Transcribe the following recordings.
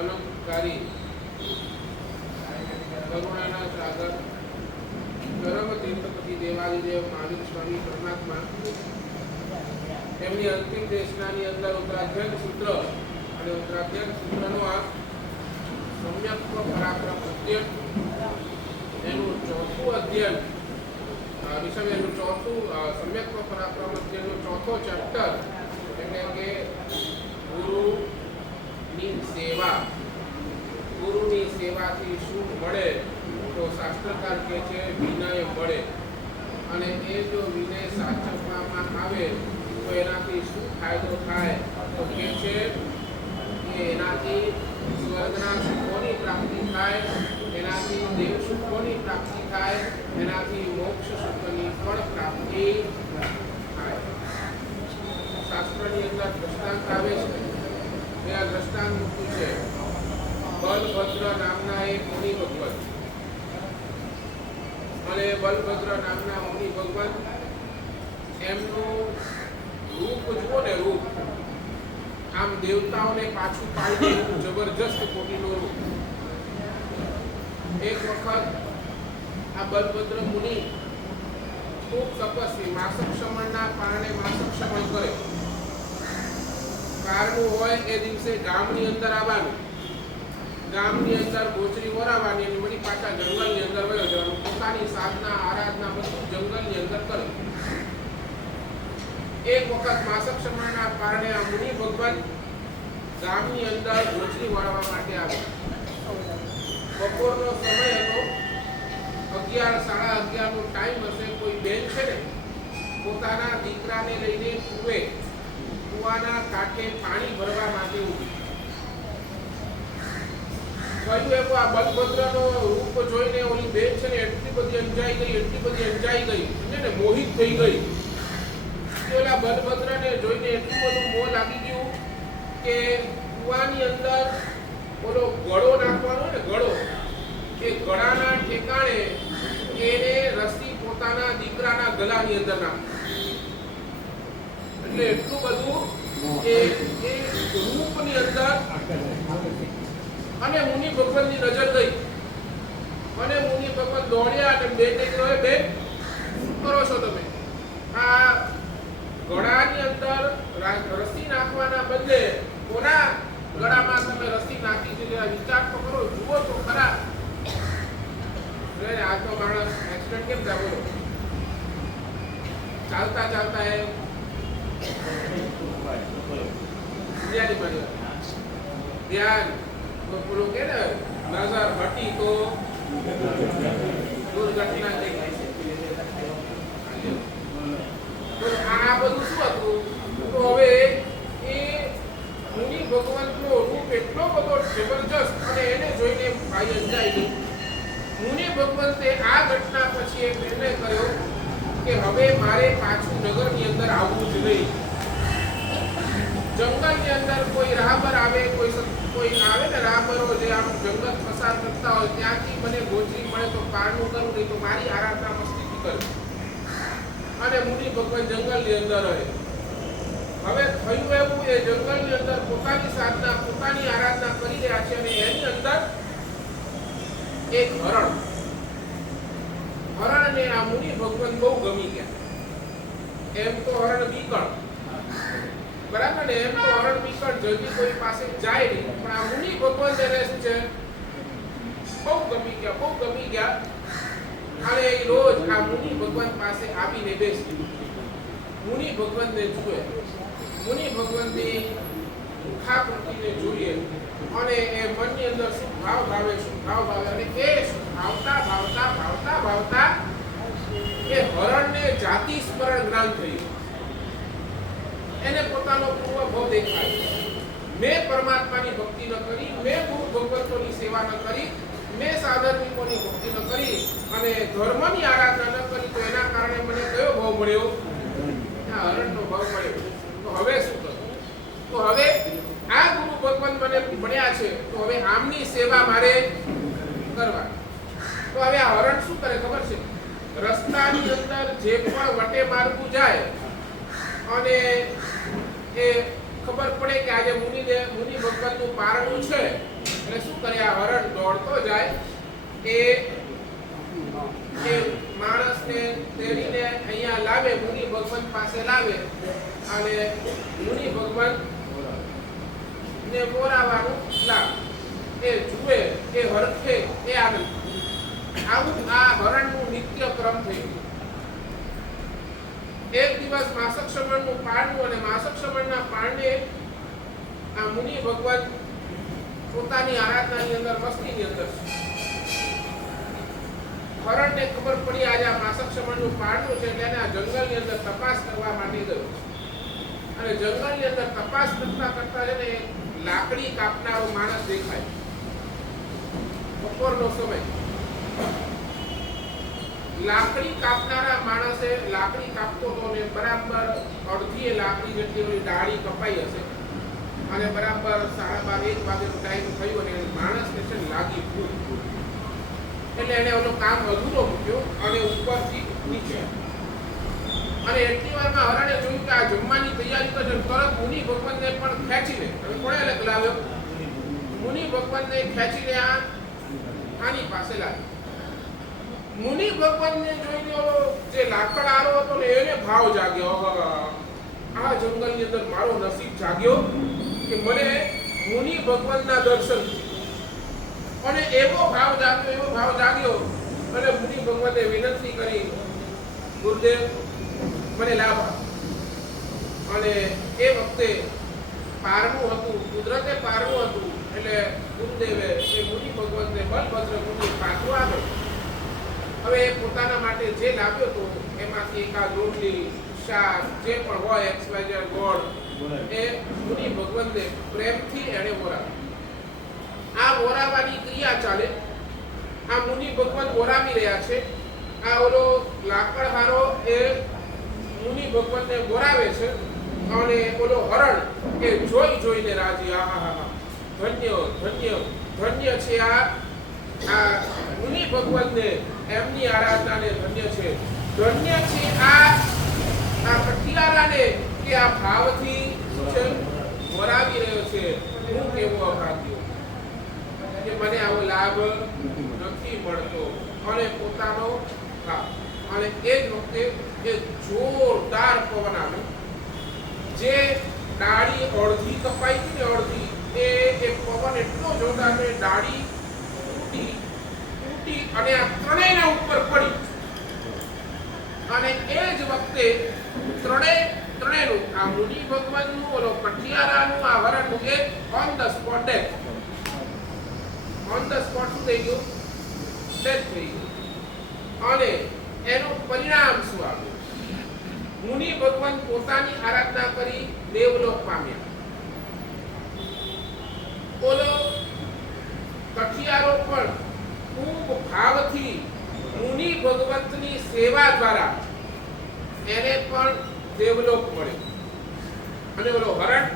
અલંકારી, કરુણાના સાગર, ધર્મ તીર્થપતિ દેવાદિદેવ મહાવીર સ્વામી પરમાત્મા એમની અંતિમ દેશનાની અંદર ઉત્તરાધ્યયન સૂત્ર અને ઉત્તરાધ્યયન સૂત્રનો આ સમ્યક પરાક્રમ અધ્યયન એનું ચોથું અધ્યયન એનું ચોથું સમ્યક પરાક્રમ અધ્યયનનો ચોથો ચેપ્ટર એટલે કે ગુરુની સેવા. ગુરુની સેવાથી શું મળે તો શાસ્ત્રકાર કહે છે વિનય મળે, અને એ જો વિનય સાચવવામાં આવે તો એનાથી શું ફાયદો થાય તો કહે છે કે એનાથી સ્વર્ગના સુખોની પ્રાપ્તિ થાય, એનાથી દેવ સુખોની પ્રાપ્તિ થાય, એનાથી મોક્ષ સુખની પણ પ્રાપ્તિ થાય. શાસ્ત્રની અંદર દ્રષ્ટાંત આવે છે. એ આ દ્રષ્ટાંત મૂક્યું છે. બલભદ્ર નામના એક મુનિ ભગવત, અને બલભદ્ર નામના મુનિ ભગવત એમનું રૂપ જુઓ ને, રૂપ આમ દેવતાઓને પાછું પાડી દે જબરજસ્ત કોટીનું રૂપ. એક વખત આ બલભદ્ર મુનિ ખૂબ તપસ્વી, માસક શ્રમણના કારણે માસક શ્રમણ કરે. કારનું હોય એ દિવસે ગામની અંદર આવવાનું, ગામની અંદર ગોચરી વરાવવાની અને વળી પાછા જંગલની અંદર વયો જવાનું. પોતાની સાધના આરાધના બધું જંગલની અંદર કરે. એક વખત માસક શ્રમણના કારણે આ મુનિ ભગવાન ગામની અંદર ગોચરી વાળવા માટે આવે. બપોરનો સમય હતો, 11, સાડા 11 નો ટાઈમ હશે. કોઈ બેન છે ને પોતાના દીકરાને લઈને કુવાના કાંઠે પાણી ભરવા માટે ઊભી. કહ્યું એવું આ બલભદ્રનો રૂપ જોઈને ઓલી બેન છે ને એટલી બધી અંજાઈ ગઈ, ને મોહિત થઈ ગઈ. ઓલા બલભદ્રને જોઈને એટલું બધું મોહ લાગી ગયું કે કુવાની અંદર ઓલો ગળો નાખવાનો ને, ગળો, એ ગળાના ઠેકાણે એને રસ્સી પોતાના દીકરાના ગળાની અંદર નાખી. એટલે એટલું બધું એ રૂપની અંદર. અને મુનિ ભગવાનની નજર ગઈ, અને મુનિ ભગવાન દોડ્યા અને બેનને કહ્યું, બેન શું કરો છો તમે? આ ગળાની અંદર રસ્સી નાખવાના બદલે કોના ગળામાં તમે રસ્સી નાખી છે? વિચાર તો કરો, જુઓ તો ખરા. આ તો માણસ એક્સિડન્ટ કેમ થાય? બોલો, ચાલતા ચાલતા એ ધ્યાન પેલું કે ને, નજર હટી તો દુર્ઘટના થઈ ગઈ. તો આ બધું શું હતું? તો હવે એ મુનિ ભગવાનનો રૂપ એટલો બધો જબરજસ્ત, અને એને જોઈને ભાઈ અંજાઈ ગઈ. મુનિ ભગવંતે આ ઘટના પછી એક નિર્ણય કર્યો કે હવે મારે પાછું નગરની અંદર આવવું જ નહીં. જંગલની અંદર કોઈ રાહબર આવે, કોઈ આવે ને રાહબરો જે આમ જંગલ પસાર કરતા હોય, ત્યાંથી મને ગોચરી મળે તો પારનું કરું, નહીં તો મારી આરાધના મસ્તીથી કરું. અને મુનિ ભગવાન જંગલની અંદર રહે. હવે થયું એવું, એ જંગલની અંદર પોતાની સાધના, પોતાની આરાધના કરી રહ્યા છે, અને એની અંદર એક હરણને આ મુનિ ભગવાન બહુ ગમી ગયા. એમ તો હરણ બીકણ, બરાબર ને? એમ તો હરણ બીકણ જલ્દી કોઈ પાસે જાય નહીં, પણ આ મુનિ ભગવાન એને શું છે, બહુ ગમી ગયા. અને એ રોજ આ મુનિ ભગવાન પાસે આવીને બેસી, મુનિ ભગવાનને જુએ, મુનિ ભગવાનની મુખાકૃતિને જોઈએ, અને એ મનની અંદર શું ભાવ ભાવે, અને એ ભાવતા એ હરણને જાતિ સ્મરણ જ્ઞાન થયું. એને પોતાનો પૂર્વ ભાવ દેખાય. મેં પરમાત્માની ભક્તિ ન કરી, મેં ગુરુ ભગવંતોની સેવા ન કરી, મેં સાધર્મિકોની ભક્તિ ન કરી, અને ધર્મની આરાધના ન કરી, તો એના કારણે મને કયો ભાવ મળ્યો? હરણનો ભાવ મળ્યો. તો હવે શું કરું? તો હવે આ ગુરુ ભગવાન મને મળ્યા છે, તો હવે આમની સેવા મારે કરવા. તો હવે આ હરણ શું કરે ખબર છે? રસ્તાની અંદર જે પણ વટે માર્ગું જાય, અને એ ખબર પડે કે આજે મુનિ ભગવાનનું પારણું છે, એટલે શું કરે, આ હરણ દોડતો જાય એ માણસને તેડીને અહીંયા લાવે, મુનિ ભગવંત પાસે લાવે અને મુનિ ભગવંત ને મોરાવાનું લાવે. એ જુએ, એ હરખે, એ આનંદ. આવું આ હરણનું નિત્ય ક્રમ થઈ ગયું. એક દિવસ માસક શ્રવણનું પારણું અને માસક શ્રવણના પારણે આ મુનિ ભગવાન પોતાની આરાધનાની અંદર, મસ્તીની અંદર, હરણને ખબર પડી આજે આ માસક શ્રવણનું પારણું છે, એટલે એને આ જંગલની અંદર તપાસ કરવા માટે ગયો. અને જંગલની અંદર તપાસ કરતા કરતા છે ને લાકડી કાપનારો માણસ દેખાય. બપોરનો સમય. લાકડી કાપનારા માણસે લાકડી કાપતો હતો ને બરાબર અડધી લાકડી જેટલી ડાળી કપાઈ હશે અને બરાબર 12:30 વાગ્યાનો ટાઈમ થયો અને માણસને છે લાગી ભૂખ. એટલે એને ઓલો કામ અધૂરો મૂક્યો અને ઉપરથી નીચે. અને એટલી વારમાં હરણે જોયું કે આ જમવાની તૈયારી તો છે. તરત મુનિ ભગવાનને પણ ખેંચીને, હવે કોણે લાવ્યો? મુનિ ભગવાનને ખેંચીને આની પાસે લાવ્યો. મુનિ ભગવાનને જોઈને જે લાકડ આરો હતો ને એને ભાવ જાગ્યો. આ જંગલની અંદર મારો નસીબ જાગ્યો કે મને મુનિ ભગવાનના દર્શન. અને એવો ભાવ જાગ્યો અને મુનિ ભગવાને વિનંતી કરી, ગુરુદેવ મને લાભ આપો. અને એ વખતે પારણું હતું, કુદરતે પારણું હતું. એટલે ગુરુદેવે એ મુનિ ભગવાનને બલભદ્ર મુનિ પાછું આગળ. હવે પોતાના માટે જે લાવ્યો હતો એમાંથી એકાદ રોટલી, શાક, જે પણ હોય XYZ ગોળ, એ મુનિ ભગવાનને પ્રેમથી એને ઓરાવ્યો. આ ઓરાવાની ક્રિયા ચાલે. આ મુનિ ભગવાન ઓરાવી રહ્યા છે. આ ઓલો લાકડહારો એ મુનિ ભગવાનને ઓરાવે છે અને ઓલો હરણ એ જોઈને રાજી. આહાહા, ધન્ય ધન્ય ધન્ય છે આ મુનિ ભગવાનને, એમની આરાધનાને ધન્ય છે. ધન્ય છે આ કઠિયારાને કે આ ભાવથી વરાવી રહ્યો છે. હું કેવો અભાગ્યો કે મને આવો લાભ નથી મળતો. અને પોતાનો અને એ જ વખતે એ જોરદાર પવન આવ્યો. જે ડાળી અડધી કપાઈ હતી ને અડધી, એ પવન એટલો જોરદાર કે ડાળી તૂટી અને આ ત્રણેયના ઉપર પડી. અને એ જ વખતે ત્રણેયનું, આ મુનિ ભગવાનનું, ઓલો કઠિયારાનું, આ હરણનું, એ on the spot death. On the spot શું થઈ ગયું? ડેથ થઈ ગયું. અને એનું પરિણામ શું આવ્યું? મુનિ ભગવાન પોતાની આરાધના કરી દેવલોક પામ્યા. ઓલો કઠિયારો પણ ખૂબ ભાવથી મુનિ ભગવંતની સેવા દ્વારા એને પણ દેવલોક મળ્યો. અને ઓલો હરણ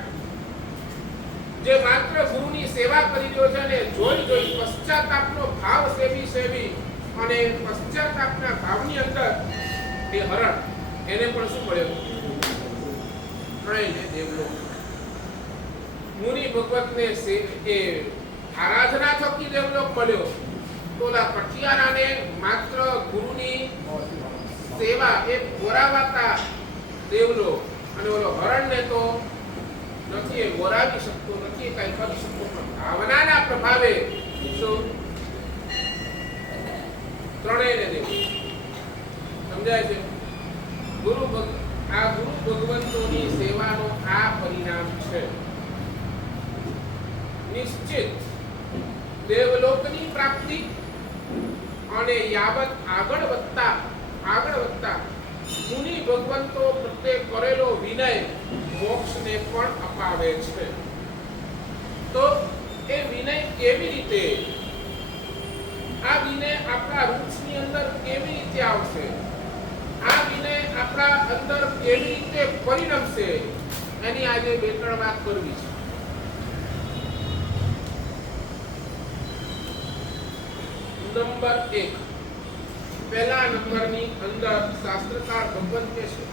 જે માત્ર ગુરુની સેવા કરી રહ્યો છે ને જોઈ પશ્ચાતાપનો ભાવ સેવી અને પશ્ચાતાપના ભાવની અંદર એ હરણ, એને પણ શું મળ્યું? ત્રણેયને દેવલોક. મુનિ ભગવતને એ આરાધના થકી દેવલોક મળ્યો. તો ઓલા કઠિયારાને માત્ર ગુરુની સેવા એ ઓરાવાતા દેવલોક. અને ઓલો હરણને તો નથી, એ ઓરાવી શકતો નથી, કઈ કરી શકતો. પણ ભાવનાના પ્રભાવે શું ત્રણેયને દેવલોક. સમજાય છે? ગુરુ ભગવંતોની સેવાનો આ પરિણામ છે. નિશ્ચિત દેવલોકની પ્રાપ્તિ અને યાવત આગળ વધતા મુનિ ભગવંતો પ્રત્યે કરેલો વિનય મોક્ષને પણ અપાવે છે. તો એ વિનય કેવી રીતે, આ વિનય આપણા રૂટ્સની અંદર કેવી રીતે આવશે, આ વિનય આપણા અંદર કેવી રીતે પરિણમશે, એની આજે 2-3 વાત કરવી છે. નંબર 1, પહેલા નંબરની અંદર શાસ્ત્રકાર ભગવંત કહે છે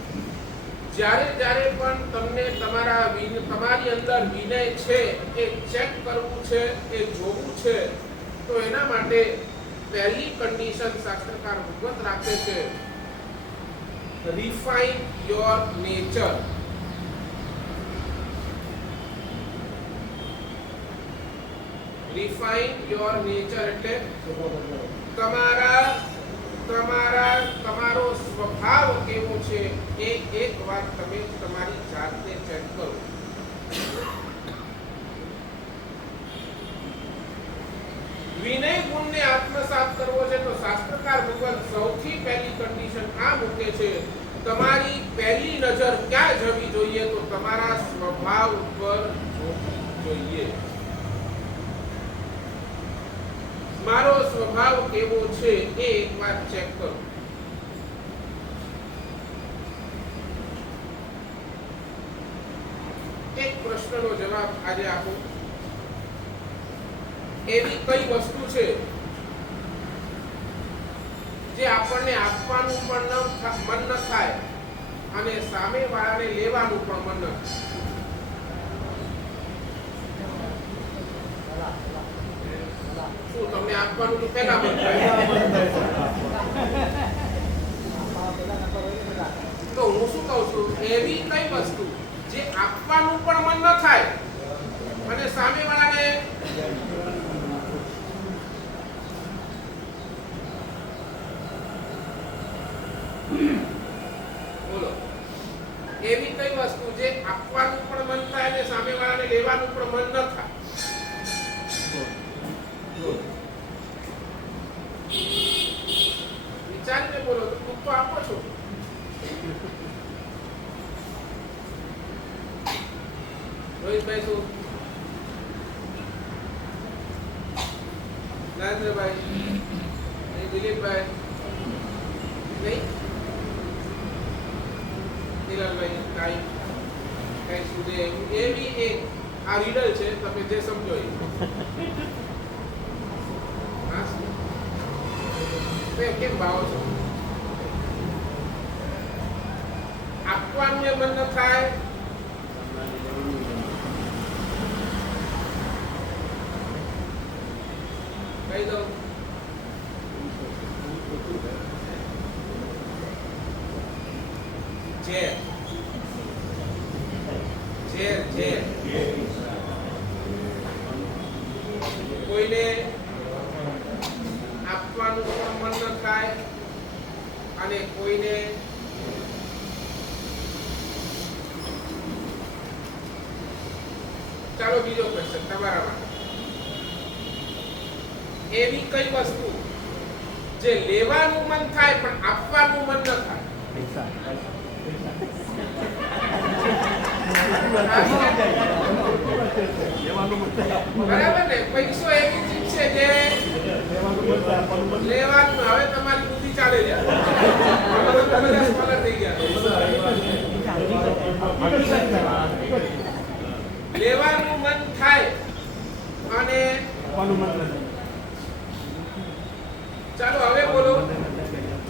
જ્યારે જ્યારે પણ તમને તમારી અંદર વિનય છે એ ચેક કરવું છે, એ જોવું છે, તો એના માટે પહેલી કન્ડિશન શાસ્ત્રકાર ભગવત રાખે છે, refine your nature. Refine your nature એટલે તમારો સ્વભાવ કેવો છે એ એક વાર તમે તમારી જાતને ચેક કરો. વિનય ગુણને આત્મસાત કરવો છે તો શાસ્ત્રકાર ભગવાન સૌથી પહેલી કન્ડિશન આ મૂકે છે, તમારી પહેલી નજર ક્યાં જવી જોઈએ તો તમારા સ્વભાવ પર જોવી જોઈએ. મારો સ્વભાવ કેવો છે એ એકવાર ચેક કરો. એક પ્રશ્નનો જવાબ આજે આપો. એવી કઈ વસ્તુ છે જે આપણને આપવાનું પણ મન ન થાય અને સામે વાળાને લેવાનું પણ મન ન થાય? શું તમને આપવાનું તો પહેલા મન થાય? તો હું શું કહું છું, એવી કઈ વસ્તુ જે આપવાનું પણ મન ન થાય અને સામે વાળાને બોલો, એવી કઈ વસ્તુ જે આપવાનું પણ મન થાય અને સામે વાળાને લેવાનું પણ મન ન થાય? વિચારીને બોલો તો તું તો આપો છો. રોહિતભાઈ શું? નરેન્દ્રભાઈ? દિલીપભાઈ? નહીં? નિરલભાઈ? કઈ સુધી એવી એક આ રીડર છે, તમે જે સમજો એ. કેમ ભાવો છો? આપવાનું એ મન ન થાય, કહી દો. ઝેર ઝેર ઝેર કોઈને આપવાનું પણ મન ન થાય અને કોઈને ચાલો બીજો ક્વેશ્ચન તમારા માટે. એવી કઈ વસ્તુ જે લેવાનું મન થાય પણ આપવાનું મન ન થાય? બરાબર ને? પૈસો એવી ચીજ છે જે લેવાનું, હવે તમારી બુદ્ધિ ચાલે છે. લેવાનું મન થાય અને ચાલો હવે બોલો,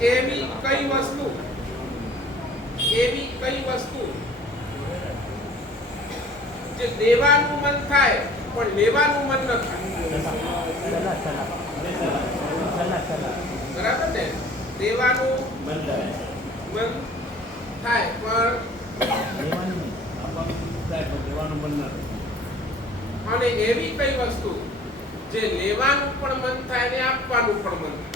એવી કઈ વસ્તુ જે દેવાનું મન થાય પણ લેવાનું મન ન થાય? બરાબર ને? દેવાનું મન થાય પણ અને એવી કઈ વસ્તુ જે લેવાનું પણ મન થાય ને આપવાનું પણ મન થાય?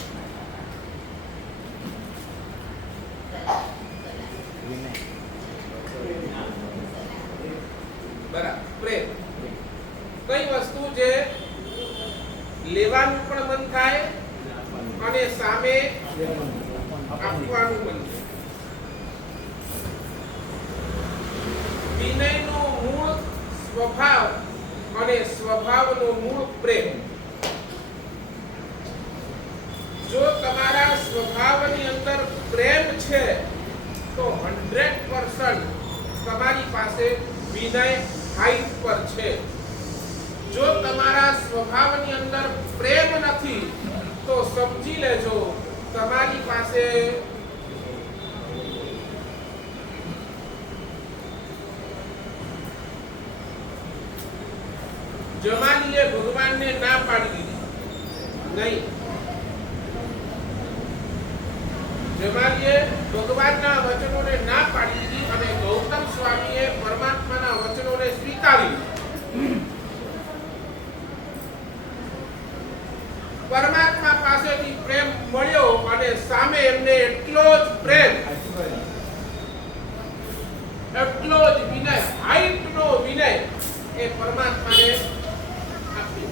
બરાબર. પ્રેમ. કઈ વસ્તુ જે લેવાનું પણ મન થાય અને સામે આપવાનું મન થાય? વિનયનો મૂળ સ્વભાવ અને સ્વભાવનો મૂળ પ્રેમ. જો તમારા સ્વભાવની અંદર પ્રેમ છે તો 100% તમારી પાસે વિનય હાઈટ પર છે. જો તમારા સ્વભાવની અંદર પ્રેમ નથી તો સમજી લેજો તમારી પાસે જમાલીએ ભગવાનને ના પાડી દીધી નહીં. જમાલીએ ભગવાનના વચનોને ના પાડી દીધી અને ગૌતમ સ્વામીએ પરમાત્માના વચનોને સ્વીકારી. પરમાત્મા પાસેથી પ્રેમ મળ્યો અને સામે એમને એટલો જ પ્રેમ, એટલો જ વિનય, હાઈટનો વિનય એ પરમાત્માને આપ્યો.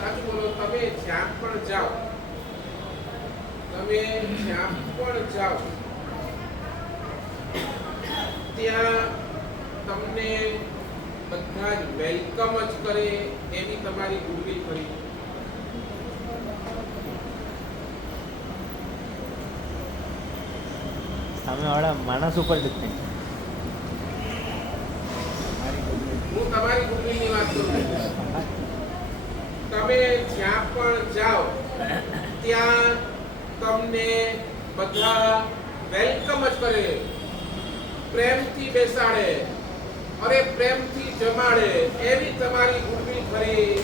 સાચું બોલો. તમે જ્યાં પણ જાઓ, તમે જ્યાં પણ જાઓ ત્યાં તમને બધા જ વેલકમ જ કરે એવી તમારી ગુડવિલ કરી. સામેવાળા માણસ ઉપર ડિપેન્ડ. હું તમારી ગુડવિલની વાત કરું. તમે જ્યાં પણ જાઓ ત્યાં તમને બધા વેલકમ જ કરે, પ્રેમથી બેસાડે, અરે પ્રેમથી જમાડે એવી તમારી ગુડવિલ ખરી.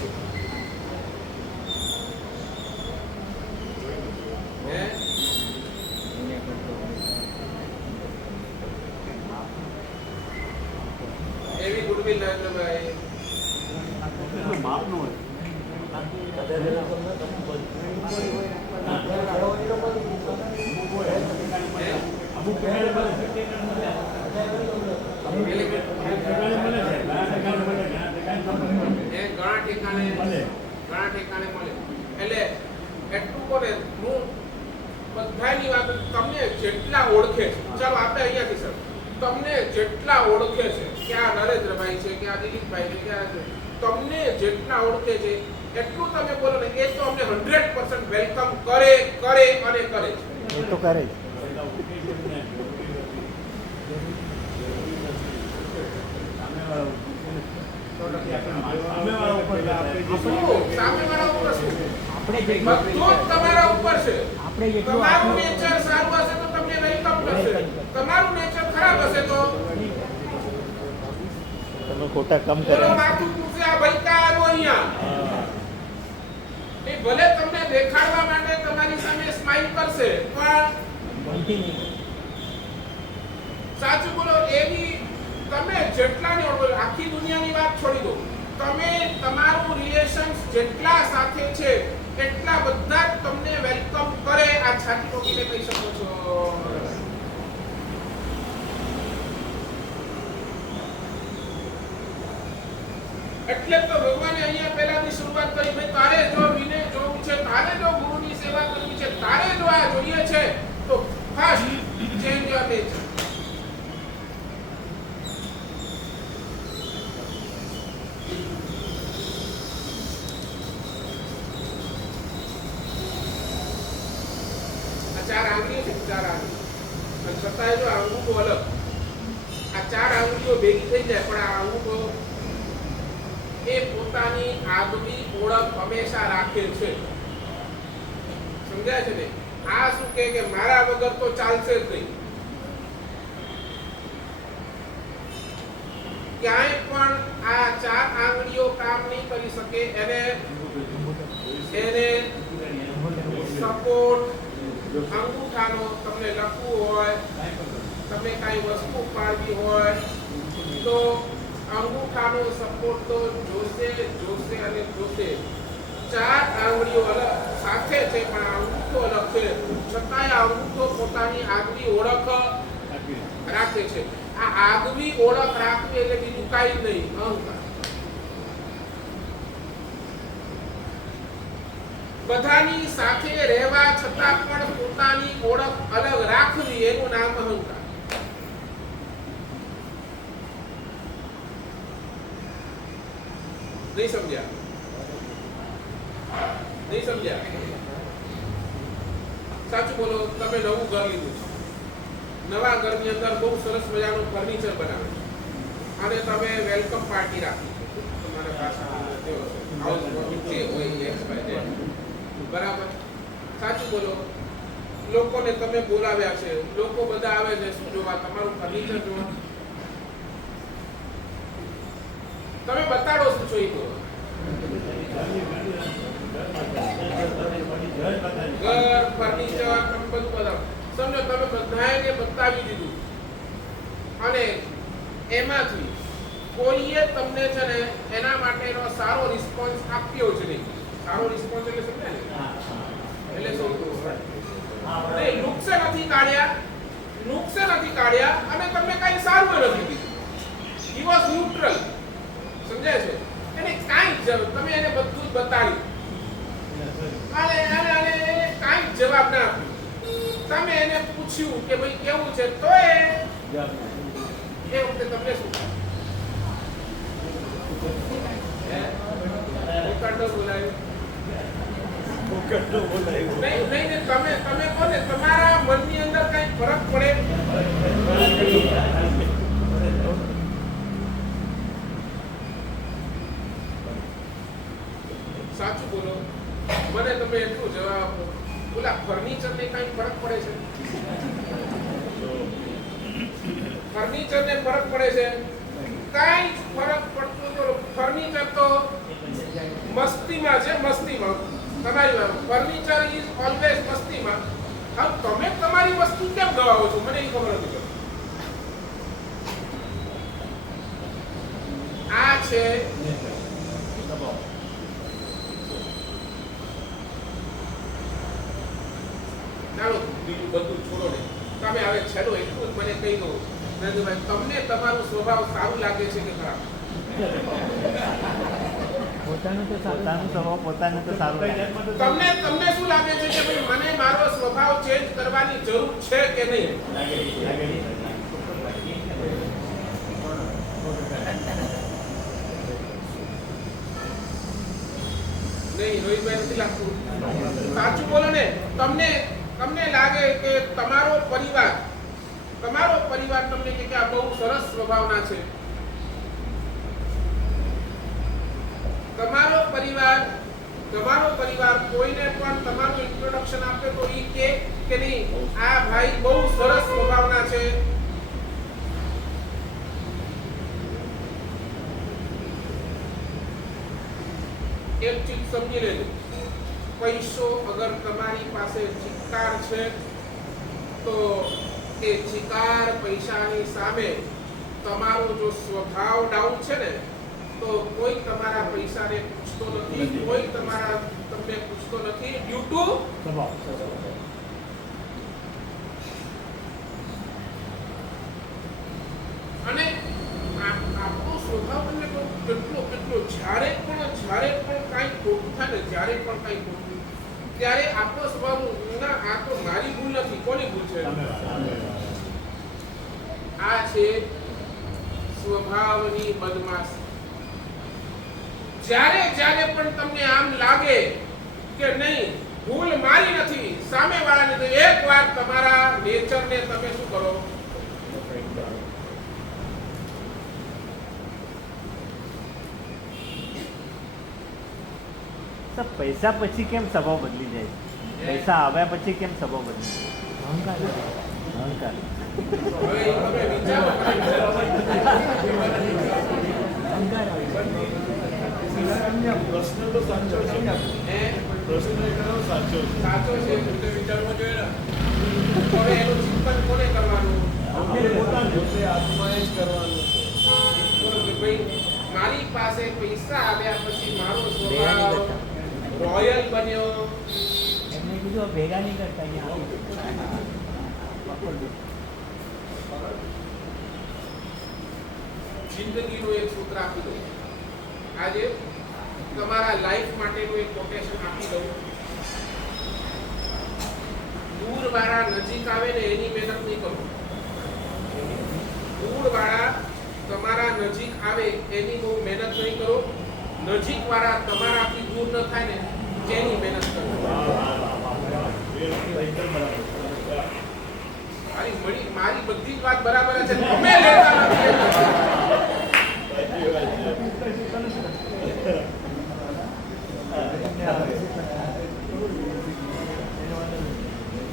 એવી ગુડવિલ નરેન્દ્રભાઈ માપનું હોય. ઘણા ઠેકાણે મળે. એટલે એટલું કોને હું બધાની વાત, તમને જેટલા ઓળખે છે, ચાલો આપણે અહીંયાથી સર, તમને જેટલા ઓળખે છે કે આ નરેન્દ્રભાઈ છે, કે આ દિલીપભાઈ છે, કે આ તમને જેટલા ઓળખે છે એટલું તમે બોલો ને એ તો અમને 100% વેલકમ કરે કરે અને કરે છે. એ તો કરે જ. સામેવાળા ઉપર શું? બધું તમારા ઉપર છે. તમારું નેચર સારું હશે તો તમને વેલકમ કરશે, તમારું નેચર ખરાબ હશે તો તમે ખોટા કામ બોલો કરો. માથું પૂછે આ ભાઈ કા આવ્યો અહીંયા. એ ભલે તમને દેખાડવા માટે તમારી સામે સ્માઈલ કરશે પણ સાચું બોલો. એવી તમે જેટલાને ઓળખો, આખી દુનિયાની વાત છોડી દો, તમે તમારું રિલેશન્સ જેટલા સાથે છે એટલા બધા જ તમને વેલકમ કરે. આ છાતી ઠોકીને કહી શકો છો. એટલે તો ભગવાને અહીંયા પહેલાથી શરૂઆત કરી, ભાઈ તારે જો વિનય જોવું છે, તારે જો ગુરુની સેવા કરવી છે, તારે જો આ જોઈએ છે તો ફર્સ્ટ ચેન્જ યોર નેચર. ચાર આંગળીઓ છે, ચાર આંગળીઓ, અને છતાંય જો અંગૂઠો અલગ. આ ચાર આંગળીઓ ભેગી થઈ જાય પણ આ અંગૂઠો એ પોતાની આગવી ઓળખ હંમેશા રાખે છે. સમજાય છે ને? આ શું કે મારા વગર તો ચાલશે જ નહીં. ક્યાંય પણ આ ચાર આંગળીઓ કામ નહીં કરી શકે. એને સપોર્ટ અંગૂઠાનો તમને લખવું હોય, તમે કઈ વસ્તુ પાડવી હોય તો અંગૂઠાનો સપોર્ટ તો જોશે જોશે અને જોશે. ચાર આંગળીઓ અલગ સાથે છે પણ અંગૂઠો અલગ છે, છતાંય અંગૂઠો પોતાની આગવી ઓળખ રાખે છે. આ આગવી ઓળખ રાખવી એટલે બીજું કાંઈ નહીં, અહંકાર. બધાની સાથે રહેવા છતાં પણ પોતાની ઓળખ અલગ રાખવી એનું નામ અહંકાર. નહીં સમજ્યા? નહીં સમજ્યા? સાચું બોલો. તમે નવું ઘર લીધું છે, નવા ઘરની અંદર બહુ સરસ મજાનું ફર્નિચર બનાવે છે અને તમે વેલકમ પાર્ટી રાખી છે. તમારા પાસે હાઉસ છે હોય બરાબર. સાચું બોલો. લોકોને તમે બોલાવ્યા છે, લોકો બધા આવે છે શું જોવા? તમારું ફર્નિચર જોવા. તમે બતાડો શું છો એ બોલો. ઘર, ફર્નિચર, તમે બધું બતાવો. સમજો તમે બધાને બતાવી દીધું અને એમાંથી કોઈએ તમને છે ને એના માટેનો સારો રિસ્પોન્સ આપ્યો જ નહીં. સારો રિસ્પોન્સ એટલે સમજ્યા ને? એટલે શું? નહીં, નુકસે નથી કાઢ્યા અને તમને કઈ સારું નથી કીધું. He was neutral. સમજાય છે? એને કાંઈ જરૂર, તમે એને બધું જ બતાવ્યું અને કાંઈ જવાબ ના આપ્યો. તમે એને પૂછ્યું કે ભાઈ કેવું છે, તો એ વખતે તમને શું બોલાયું? નહીં, તમે કોને તમારા મનની અંદર કઈ ફરક પડે? સાચું બોલો. મને તમે એટલું જવાબ આપો, ઓલા ફર્નિચર ને કઈ ફરક પડે છે? ફર્નિચર ને ફરક પડે છે? કઈ ફરક પડતો તો ફર્નિચર તો મસ્તીમાં છે, મસ્તીમાં. તમારી વાત, ફર્નિચર ઇઝ ઓલવેઝ મસ્તીમાં. હવે તમે તમારી વસ્તુ કેમ ગવાવો છો? મને એ ખબર નથી પડતી. આ છે ચાલો બીજું બધું છોડો ને. તમે હવે છેલ્લો એટલું જ મને કહી દો નંદુભાઈ, તમને તમારું સ્વભાવ સારું લાગે છે કે ખરાબ? પોતાનું સ્વભાવ પોતાને તો સારું લાગે. તમને શું લાગે છે કે ભાઈ મને મારો સ્વભાવ ચેન્જ કરવાની જરૂર છે કે નહીં? નહીં, રોહિતભાઈ નથી લાગતું. સાચું બોલો ને. તમને લાગે કે તમારો પરિવાર તમને કે આ બહુ સરસ સ્વભાવના છે. તમારો પરિવાર કોઈને પણ તમારું ઇન્ટ્રોડક્શન આપે તો ઈ કે નહીં આ ભાઈ બહુ સરસ સ્વભાવના છે. એક ચીજ સમજી લેજો, પૈસો અગર તમારી પાસે ચિક્કાર છે તો એ ચિકાર પૈસાની સામે તમારો જો સ્વભાવ ડાઉન છે ને તો કોઈ તમારા પૈસાને પૂછતો નથી, કોઈ તમને પૂછતો નથી ડ્યુ ટુ સ્વભાવ. અને આપણો સ્વભાવ તમને કેટલો જ્યારે પણ કાંઈ ખોટું થાય ને, ત્યારે આપણો સ્વભાવ ના આ તો મારી ભૂલ નથી. કોની ભૂલ છે? આ છે સ્વભાવની બદમાશી. જ્યારે પણ તમને આમ લાગે કે નહીં ભૂલ મારી નથી, સામેવાળાને, તો એકવાર તમારા નેચરને તમે શું કરો? પૈસા પછી કેમ સ્વભાવ બદલી જાય? પૈસા આવ્યા પછી કેમ સ્વભાવ બદલી જાય? અહંકાર. હવે તમે વિચારો. પ્રશ્ન તો સાચો છે. પ્રશ્ન સાચો છે. વિચારવો જોઈએ ને. હવે એનું ચિંતન કોને કરવાનું? પોતે આત્માએ જ કરવાનું છે. ભાઈ મારી પાસે પૈસા આવ્યા પછી મારો સ્વભાવ રોયલ બન્યો. એમને કીધું ભેગા નહીં કરતા. જિંદગીનું એક સૂત્ર આપી દઉં. આજે તમારા લાઈફ માટેનું એક કોટેશન આપી દઉં. દૂર વાળા નજીક આવે ને એની મહેનત નહીં કરો. દૂર વાળા તમારા નજીક આવે એની બહુ મહેનત નહીં કરો. નજીક વાળા તમારાથી દૂર ન થાય ને તેની મહેનત કરો. મારી બધી જ વાત બરાબર છે. તમે લેતા નથી.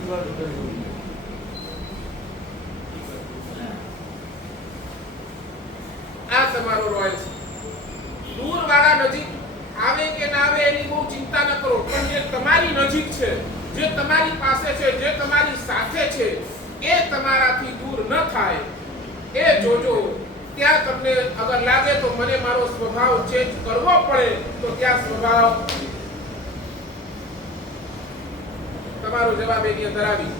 આ તમારો રોયલ છે. દૂર વાળા નજીક આવે કે ના આવે એની બહુ ચિંતા ન કરો, પણ જે તમારી નજીક છે, જે તમારી પાસે છે, જે તમારી સાથે છે, એ તમારાથી દૂર ન થાય એ જોજો. ત્યાં તમને અગર લાગે તો મને મારો સ્વભાવ ચેન્જ કરવો પડે તો ત્યાં સ્વભાવ તમારો જવાબ એની અંદર આવી.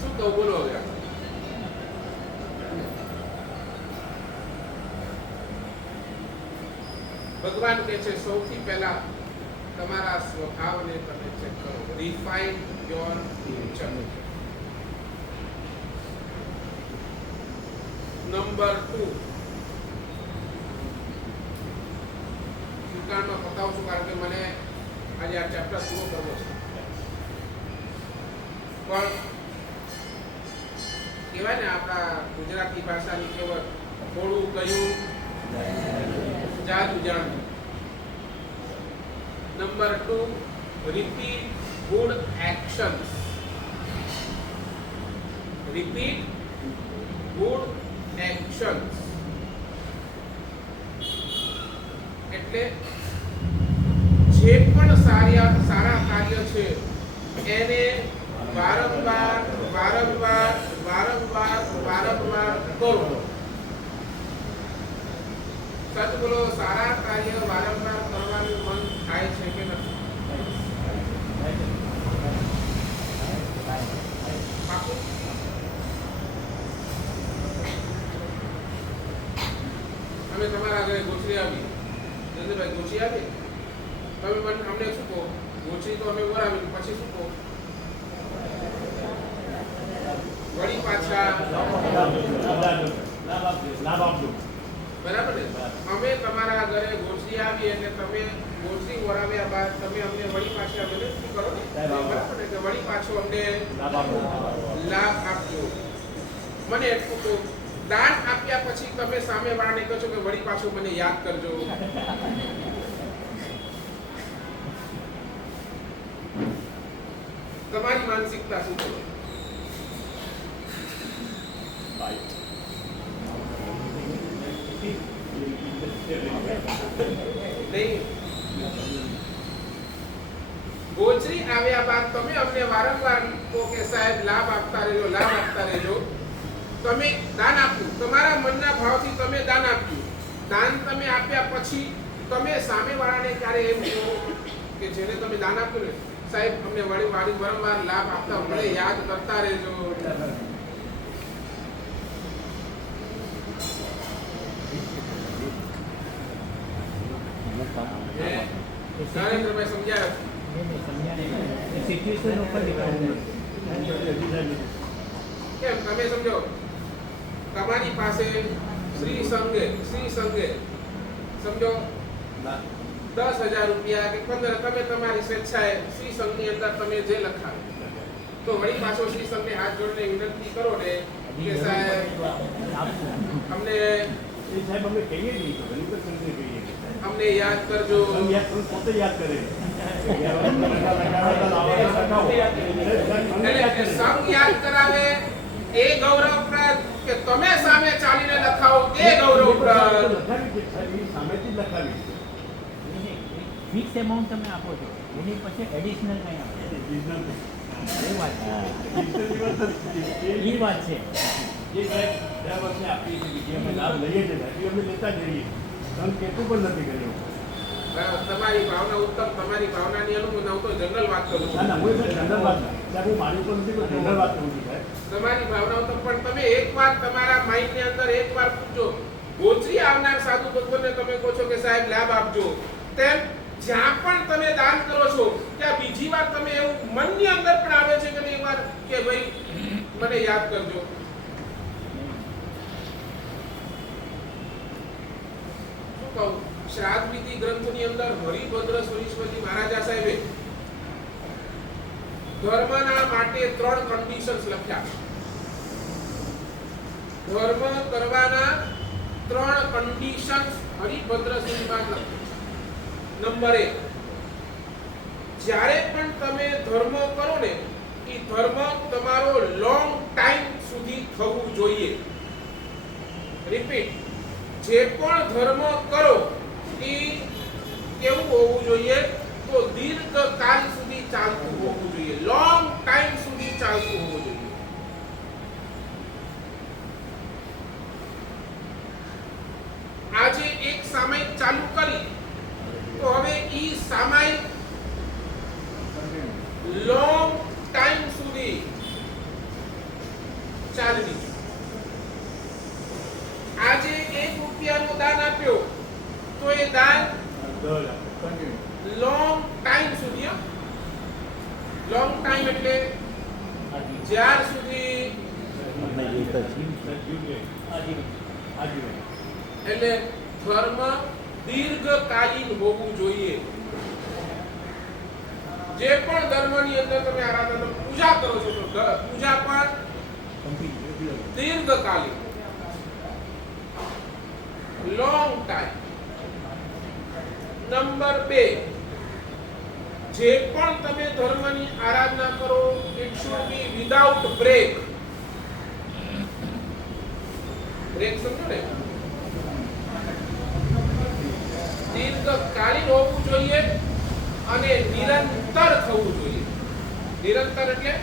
શું કહું બોલો હવે. ભગવાન કહે છે સૌથી પહેલા તમારા સ્વભાવને તમે ચેક કરો. Refine your nature. નંબર 2 દુકાનમાં બતાવું છું કારણ કે મને આજે આ ચેપ્ટર પૂરો કરવો છે. પણ કહેવાય ને આપણા ગુજરાતી ભાષાની કહેવત, થોડું કહ્યું જાદુ જાણ્યું. Number 2 repeat good actions. Repeat good actions. એટલે જે પણ સારા કાર્ય છે એને વારંવાર કરો. સચ બોલો, સારા કાર્ય વારંવાર કરવાનું મન થાય છે કે નથી? પાકું? અમે તમારા ઘરે ગોચરી આવી, જયંતિભાઈ ગોચરી આવી, તમે મને અમને શું કહો? ગોચરી તો અમે વરાવી, પછી શું કહો? વળી પાછા બરાબર ને? અમે તમારા ઘરે ગોચરી આવી એટલે તમે ગોચરી વરાવ્યા બાદ તમે અમને વળી પાછા મને શું કરો ને? બરાબર ને? કે વળી પાછો અમને લાભ આપજો. મને એટલું કહો, દાન આપ્યા પછી તમે સામે વાળાને કહો છો કે વળી પાછો મને યાદ કરજો. તમારી માનસિકતા શું કરો? નહીં. ગોચરી આવ્યા બાદ તમે અમને વારંવાર કહો કે સાહેબ લાભ આપતા રહેજો. તમે દાન આપ્યું, તમારા મનના ભાવથી તમે દાન આપ્યું. દાન તમે આપ્યા પછી તમે સામે વાળાને ક્યારે એમ કહો કે જેને તમે દાન આપ્યું ને, સાહેબ અમને વારંવાર લાભ આપતા મને યાદ કરતા રહેજો. નરેન્દ્રભાઈ સમજાયા સિચ્યુએશન ઉપર કેમ? તમે સમજો, તમારી પાસે શ્રી સંઘે સમજો 10,000 રૂપિયા કે 15 તમે તમારી સ્વેચ્છાએ શ્રી સંઘની અંદર તમે જે લખાવે તો વળી પાછો શ્રી સંઘને હાથ જોડીને વિનંતી કરો ને કે સાહેબ અમને અમને યાદ કરજો. પોતે યાદ કરે સંઘ યાદ કરાવે એ ગૌરવપ્રદ કે તમે સામે ચાલીને લખાવો એ ગૌરવપ્રદ? સામેથી લખાવી ફિક્સ એમાઉન્ટ તમે આપો છો, એની પછી એડિશનલ કંઈ આપો. એ વાત છે જે સાહેબ દર વર્ષે આપીએ છીએ, જે અમે લાભ લઈએ છીએ સાહેબ, અમે લેતા જઈએ. તમે કેટલું પણ નથી કર્યું. તમારી ભાવના ઉત્તમ, તમારી ભાવનાની અનુકૂળ. હું તો જનરલ વાત કરું છું. ના, હું જનરલ વાત સાહેબ, હું મારી ઉપર નથી, પણ જનરલ વાત કરું છું સાહેબ. તમારી ભાવના ઉત્તમ, પણ તમે એકવાર તમારા માઇન્ડની અંદર એકવાર પૂછજો, ગોચરી આવનાર સાધુ ભક્તોને તમે કહો છો કે સાહેબ લાભ આપજો, તેમ જ્યાં પણ તમે દાન કરો છો ત્યાં બીજી વાર તમે એવું મનની અંદર પણ આવે છે કે નહીં વાર કે ભાઈ મને યાદ કરજો? શું કહું? શ્રાદ્ધ વિધિ ગ્રંથોની અંદર હરિભદ્ર સુરીશ્વરજી મહારાજા સાહેબે ધર્મના માટે 3 કન્ડિશન્સ લખ્યા. ધર્મ કરવાના ત્રણ કન્ડિશન્સ હરિભદ્રસિંહમાં લખી છે. નંબર 1, જ્યારે પણ તમે ધર્મ કરો ને એ ધર્મ તમારો લોંગ ટાઈમ સુધી થવું જોઈએ. રિપીટ, જે પણ ધર્મ કરો એ કેવું હોવું જોઈએ? તો દીર્ઘકાળ સુધી ચાલતું હોવું જોઈએ, લોંગ ટાઈમ સુધી ચાલતું હોવું જોઈએ. આજે એક સામાયિક ચાલુ કરી તો હવે ઈ સામાયિક લોંગ ટાઈમ સુધી ચાલવી. આજે 1 રૂપિયાનું દાન આપ્યો તો એ દાન લોંગ ટાઈમ સુધી, લોંગ ટાઈમ એટલે જ્યાર સુધી, એટલે ધર્મ દીર્ઘકાલીન હોવું જોઈએ. જે પણ ધર્મની અંદર તમે આરાધના પૂજા કરો છો તો પૂજા પણ દીર્ઘકાલીન, લોંગ ટાઈમ. નંબર 2, જે પણ તમે ધર્મની આરાધના કરો it should be without break. Break સમજો ને, દીર્ઘકાલીન હોવું જોઈએ અને નિરંતર થવું જોઈએ. નિરંતર એટલે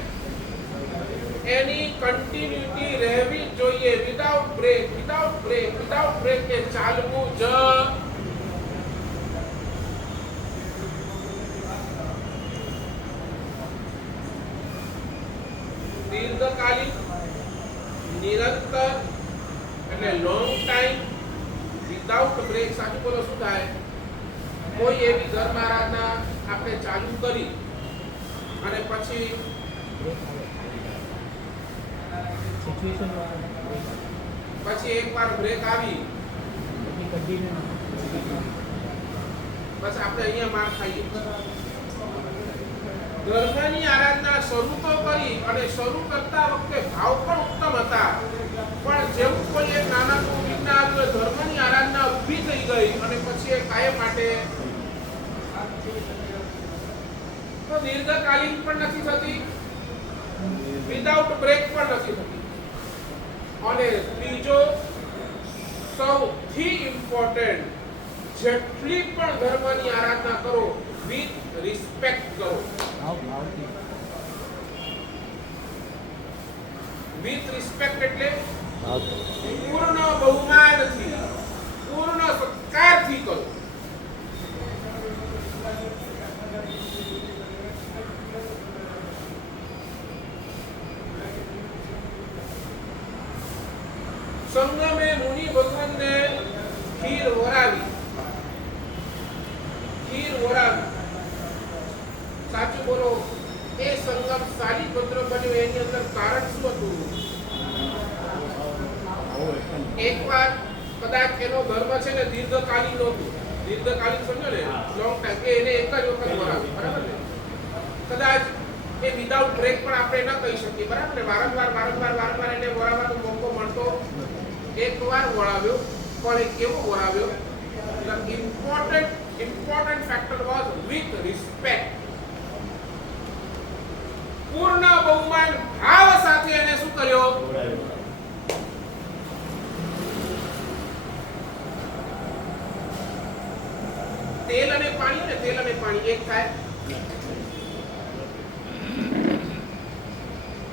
એની કન્ટિન્યુટી રહેવી જોઈએ, without break, without break, without break, કે ચાલવું જ. દીર્ઘકાલીન, નિરંતર એટલે લોંગ ટાઈમ, વિધાઉટ બ્રેક. સાચું બોલો, શું થાય? કોઈ એવી ધર્મ આરાધના આપણે ચાલુ કરી અને પછી એકવાર બ્રેક આવી પછી આપણે અહીંયા માર ખાઈએ. ધર્મની આરાધના શરૂ તો કરી અને શરૂ કરતા વખતે ભાવ પણ ઉત્તમ હતા, પણ જેવું કોઈ એક નાનકડું વિઘ્ન આવ્યું, ધર્મની આરાધના ઊભી થઈ ગઈ અને પછી એ કાયમ માટે તો દીર્ઘકાલીન પણ નથી થતી, વિધાઉટ બ્રેક પણ નથી થતી. અને ત્રીજો સૌથી ઇમ્પોર્ટન્ટ, જેટલી પણ ધર્મની આરાધના કરો વિથ રિસ્પેક્ટ કરો. વિથ રિસ્પેક્ટ એટલે પૂર્ણ બહુમાનથી, પૂર્ણ સત્કારથી કરો. સંગમે મુનિ ભગવાનને ખીર વરાવી. સાચું બોલો, એ સંગમ શાલીભદ્ર બન્યો એની અંદર કારણ શું હતું? એકવાર કદાચ એનો ધર્મ છે ને દીર્ઘકાલીન નહોતું. દીર્ઘકાલીન સમજો ને, લોંગ ટાઈમ, એને એક જ વખત વરાવી, બરાબર ને? કદાચ એ વિધાઉટ બ્રેક પણ આપણે ન કહી શકીએ, બરાબર ને? વારંવાર એને વરાવવાનો મોકો મળતો. એકવાર વળાવ્યો, પણ એ કેવો વળાવ્યો? Important factor was with respect. પૂર્ણ બહુમાન ભાવ સાથે એને શું કર્યો? તેલ અને પાણી ને, તેલ અને પાણી એક થાય.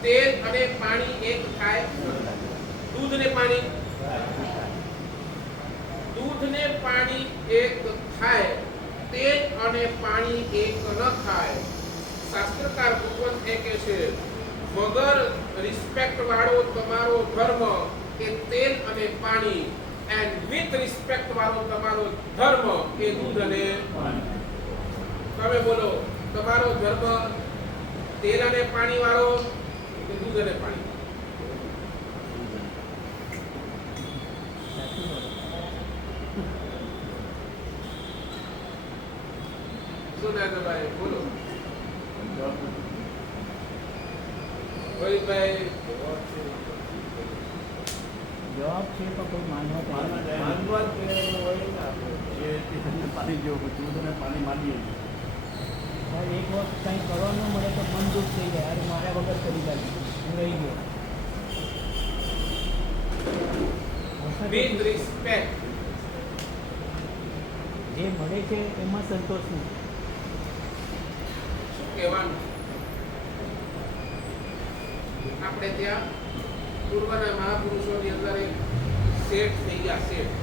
તેલ અને પાણી એક થાય. દૂધ ને પાણી, દૂધ ને પાણી એક થાય, તેલ અને પાણી એક ન થાય. શાસ્ત્રકાર ભગવંત એ કહે છે, વગર રિસ્પેક્ટ વાળો તમારો ધર્મ એ તેલ અને પાણી, એન્ડ વિથ રિસ્પેક્ટ વાળો તમારો ધર્મ એ દૂધ અને પાણી. તમે બોલો, તમારો ધર્મ તેલ અને પાણી વાળો કે દૂધ અને પાણી? શું ના ભાઈ બોલો? ભાઈ જવાબ છે પણ કોઈ માનવા માનવા તૈયાર તૈયાર માનવા જ તૈયાર હોય ને આપણે. એ તમને પાણી જેવું હતું હું તને પાણી માની નથી. સાહેબ એક વખત કંઈ કરવા ન મળે તો મન દુઃખ થઈ જાય અરે મારા વગર કરી લાગ્યું હું રહી ગયો. With respect. જે મળે છે એમાં સંતોષ નથી. શું કહેવાનું? આપણે ત્યાં પૂર્વના મહાપુરુષોની અંદર એક શેઠ થઈ ગયા શેઠ.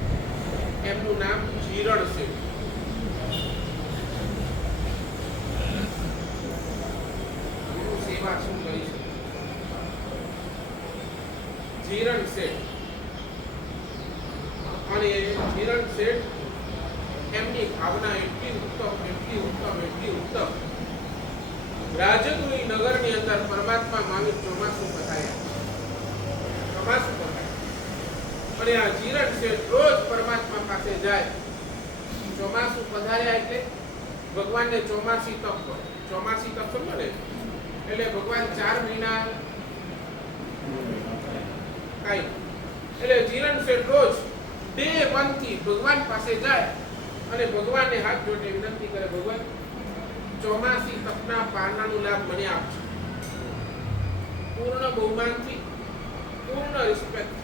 એમનું નામ જીરણ શેઠ. ગુરુ સેવા શું કરી છે? જીરણ શેઠ. અને જીરણ શેઠ એમની ભાવના એટલી ઉત્તમ રાજગુરી નગરની અંદર પરમાત્મા માનું ચોમાસું પધાર્યા. અને આ જીરણ શેઠ રોજ પરમાત્મા પાસે જાય. ચોમાસું પધાર્યા એટલે ભગવાનને ચોમાસી તપ હોય. ચોમાસી તપ સમજો ને એટલે ભગવાન 4 મહિના કાંઈ એટલે જીરણ શેઠ રોજ ડે 1 થી ભગવાન પાસે જાય અને ભગવાનને હાથ જોડીને વિનંતી કરે, ભગવાન ચોમાસી તપના પારણાનો લાભ મને આપજો. પૂર્ણ બહુમાનથી, પૂર્ણ રિસ્પેક્ટ.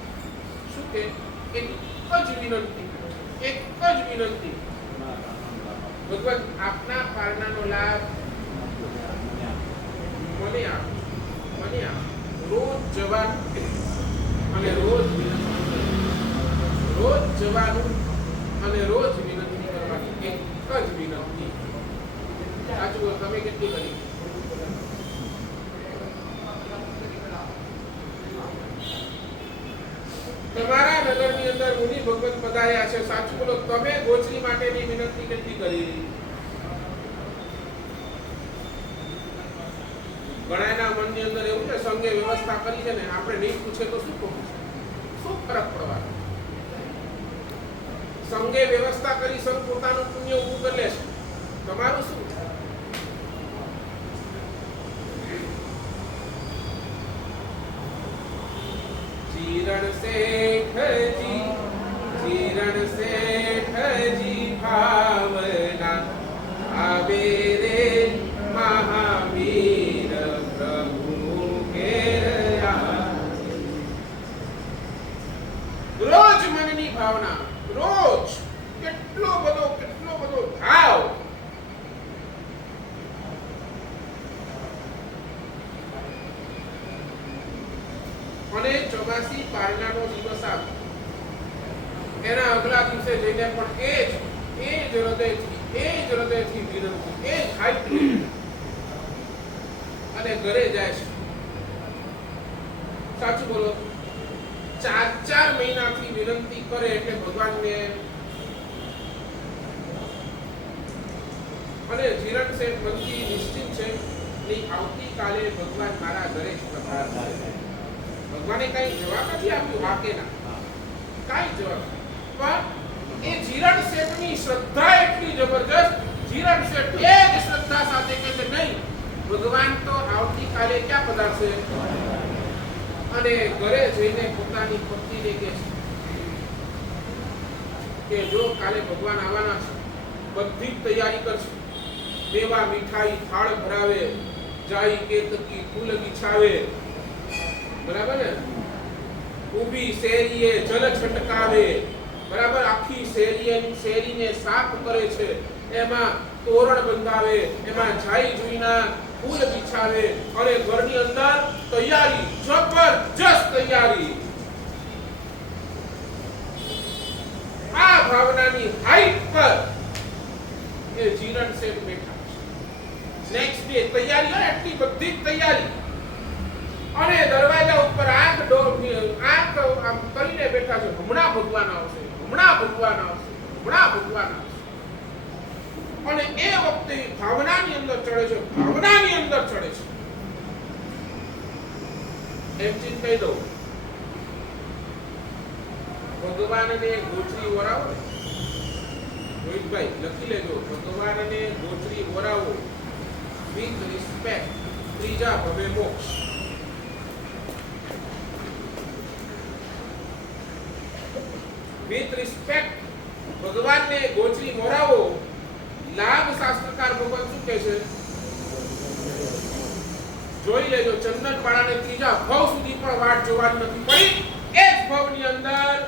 શું કે એક જ વિનંતી, ભગવાન આપના પારણાનો લાભ મને આપો. રોજ જવાનું અને રોજ જવાનું અને રોજ વિનંતી કરવાની. એક જ વિનંતી. સાચું બોલો, તમે કેટલી કરી? તમારા નગરની અંદર મુનિ ભગવત પધાર્યા છે. સાચું બોલો, તમે ગોચરી માટેની વિનંતી કેટલી કરી? ઘણાના મનની અંદર એવું છે સંઘે વ્યવસ્થા કરી છે ને આપણે નહીં પૂછે તો શું કહું? શું ફરક પડવાનો? સંઘે વ્યવસ્થા કરી, સંઘ પોતાનું પુણ્ય ઊભું કરી લેશે. તમારું શું? જીરણ શેઠજી ભાવના આવે રે મહાવીર પ્રભુ કેરા. રોજ મનની ભાવના, રોજ કેટલો બધો ભાવ. અને ચોમાસી પારણાનો દિવસ આવે એના અગલા દિવસે જઈને પણ એ જ હૃદયથી વિનંતી, એ જ હાઈટ અને ઘરે જાય છે. સાચું બોલો, 4 મહિનાથી વિનંતી કરે એટલે ભગવાનને. અને જીરણ શેઠ મનથી નિશ્ચિત છે કે આવતીકાલે ભગવાન મારા ઘરે જ પધારશે. ભગવાને કઈ જવાબ નથી આપ્યું હા કે ના, કઈ જવાબ. પણ એ જીરણ શેઠની શ્રદ્ધા એટલી જબરજસ્ત. જીરણ શેઠ એ જ શ્રદ્ધા સાથે કહે છે નહીં, ભગવાન તો આવતીકાલે ક્યાં પધારશે. અને ઘરે જઈને પોતાની પત્નીને કહે છે કે જો કાલે ભગવાન આવવાના છે, બધી તૈયારી કરશે. મેવા મીઠાઈ થાળ ભરાવે, જાઈ કેતકી ફૂલ બિછાવે, બરાબર ને, ઊભી શેરીએ જલ છટકાવે, બરાબર, આખી શેરીને સાફ કરે છે, એમાં તોરણ બંધાવે, એમાં જાઈ જુઈના ફૂલ બિછાવે અને ઘરની અંદર તૈયારી, જબરજસ્ત તૈયારી. આ ભાવનાની હાઈટ પર એ જીરણ શેઠ બેઠા છે. નેક્સ્ટ ડે તૈયારી, એટલી બધી તૈયારી. અને દરવાજા ઉપર આંખ આમ કરીને બેઠા છે, હમણાં ભગવાન આવશે. અને એ વખતે ભાવનાની અંદર ચડે છે. એમ ચીજ કહી દઉં, ભગવાનને ગોચરી વરાવો ને, રોહિતભાઈ લખી લેજો, ભગવાનને ગોચરી વરાવો વિથ રિસ્પેક્ટ, ત્રીજા ભવે મોક્ષ. વિથ રિસ્પેક્ટ ભગવાનને ગોચરી મોરાવો. લાભ શાસ્ત્રકાર ભગવાન શું કહે છે? જોઈ લેજો, ચંદન વાળાને ત્રીજા ભવ સુધી પણ વાટ જોવાની નથી પડી. એ જ ભવની અંદર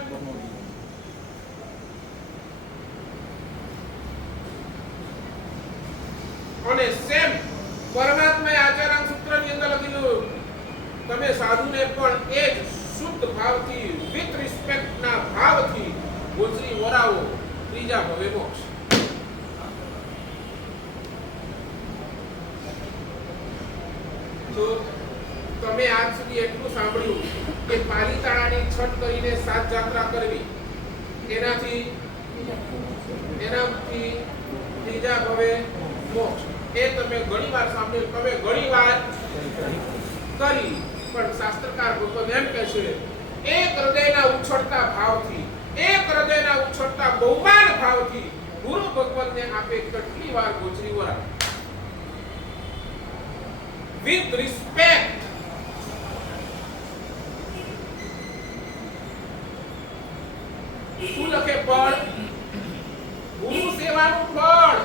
અને સેમ પરમાત્માએ આચાર્ય સૂત્રની અંદર લખેલું, તમે સાધુને પણ એ જ શુદ્ધ ભાવથી વિથ રિસ્પેક્ટ ના ભાવથી ગોચરી વરાવો, ત્રીજા ભવે મોક્ષ. તો તમે આજ સુધી એટલું સાંભળ્યું કે પાલીતાણાની છઠ કરીને 7 જાત્રા કરવી, એનાથી ત્રીજા ભવે મોક્ષ. એ તમે ઘણીવાર સાંભળ્યું, તમે ઘણીવાર કરી, પણ શાસ્ત્રકાર ભગવાન એમ કહે છે એક હૃદયના ઉછળતા ભાવથી, એક હૃદયના ઉછળતા બહુમાન ભાવથી ગુરુ ભગવાનને આપે કેટલી વાર ગોચરી વરા વિથ રિસ્પેક્ટ. શું લખે ફળ? ગુરુ સેવાનું ફળ.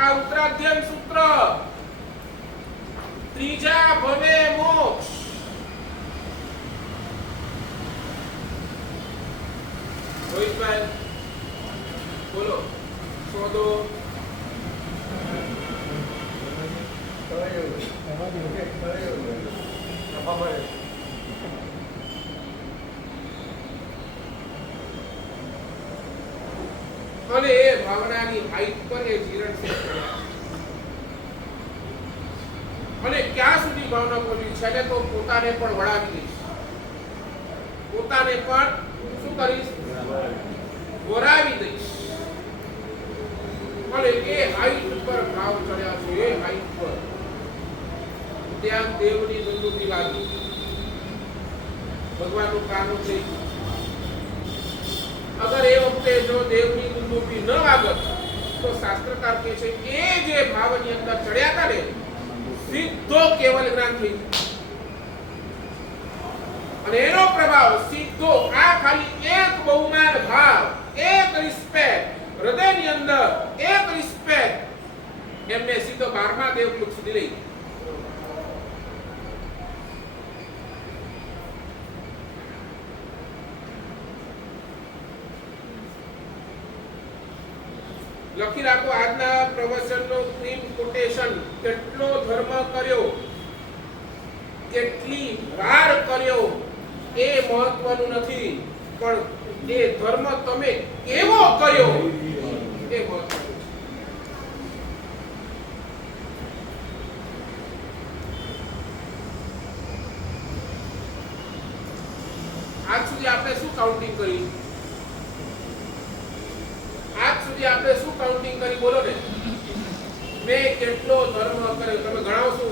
આ ઉત્તરાધ્યયન સૂત્ર, ત્રીજા ભવે મોક્ષ. રોહિતભાઈ બોલો, શોધો. અને એ ભાવનાની હાઈટ પર એ જીરણ છે. અને ક્યાં સુધી ભાવના પહોંચી? છેલ્લે તો પોતાને પણ વળાવી દઈશ, પોતાને પણ શું કરીશ? વરાવી દઈશ. અને એ હાઈટ પર ભાવ ચડ્યા છે. એ હાઈટ પર ત્યાં દેવની બંદૂકી વાગી, ભગવાનનું કાનું થઈ. અગર એ વખતે જો દેવની બંદૂકી ન વાગત તો શાસ્ત્રકાર કહે છે એ જે ભાવની અંદર ચડ્યા હતા ને, સીધો કેવલ જ્ઞાન થઈ અને એનો પ્રભાવ સીધો આ ખાલી એક બહુમાન ભાવ, એક રિસ્પેક્ટ હૃદયની અંદર, એક રિસ્પેક્ટ એમને સીધો 12મા દેવલોક સુધી લઈ. લખી રાખો આજના પ્રવચનનો થીમ કોટેશન. કેટલો ધર્મ કર્યો, કેટલી વાર કર્યો એ મહત્વનું નથી, પણ એ ધર્મ તમે કેવો કર્યો એ મહત્વનું છે. આજ સુધી આપણે શું કાઉન્ટિંગ કરી? આજ સુધી આપણે શું કાઉન્ટિંગ કરી? બોલો ને. મેં કેટલો ધર્મ કર્યો? તમે ગણાવશો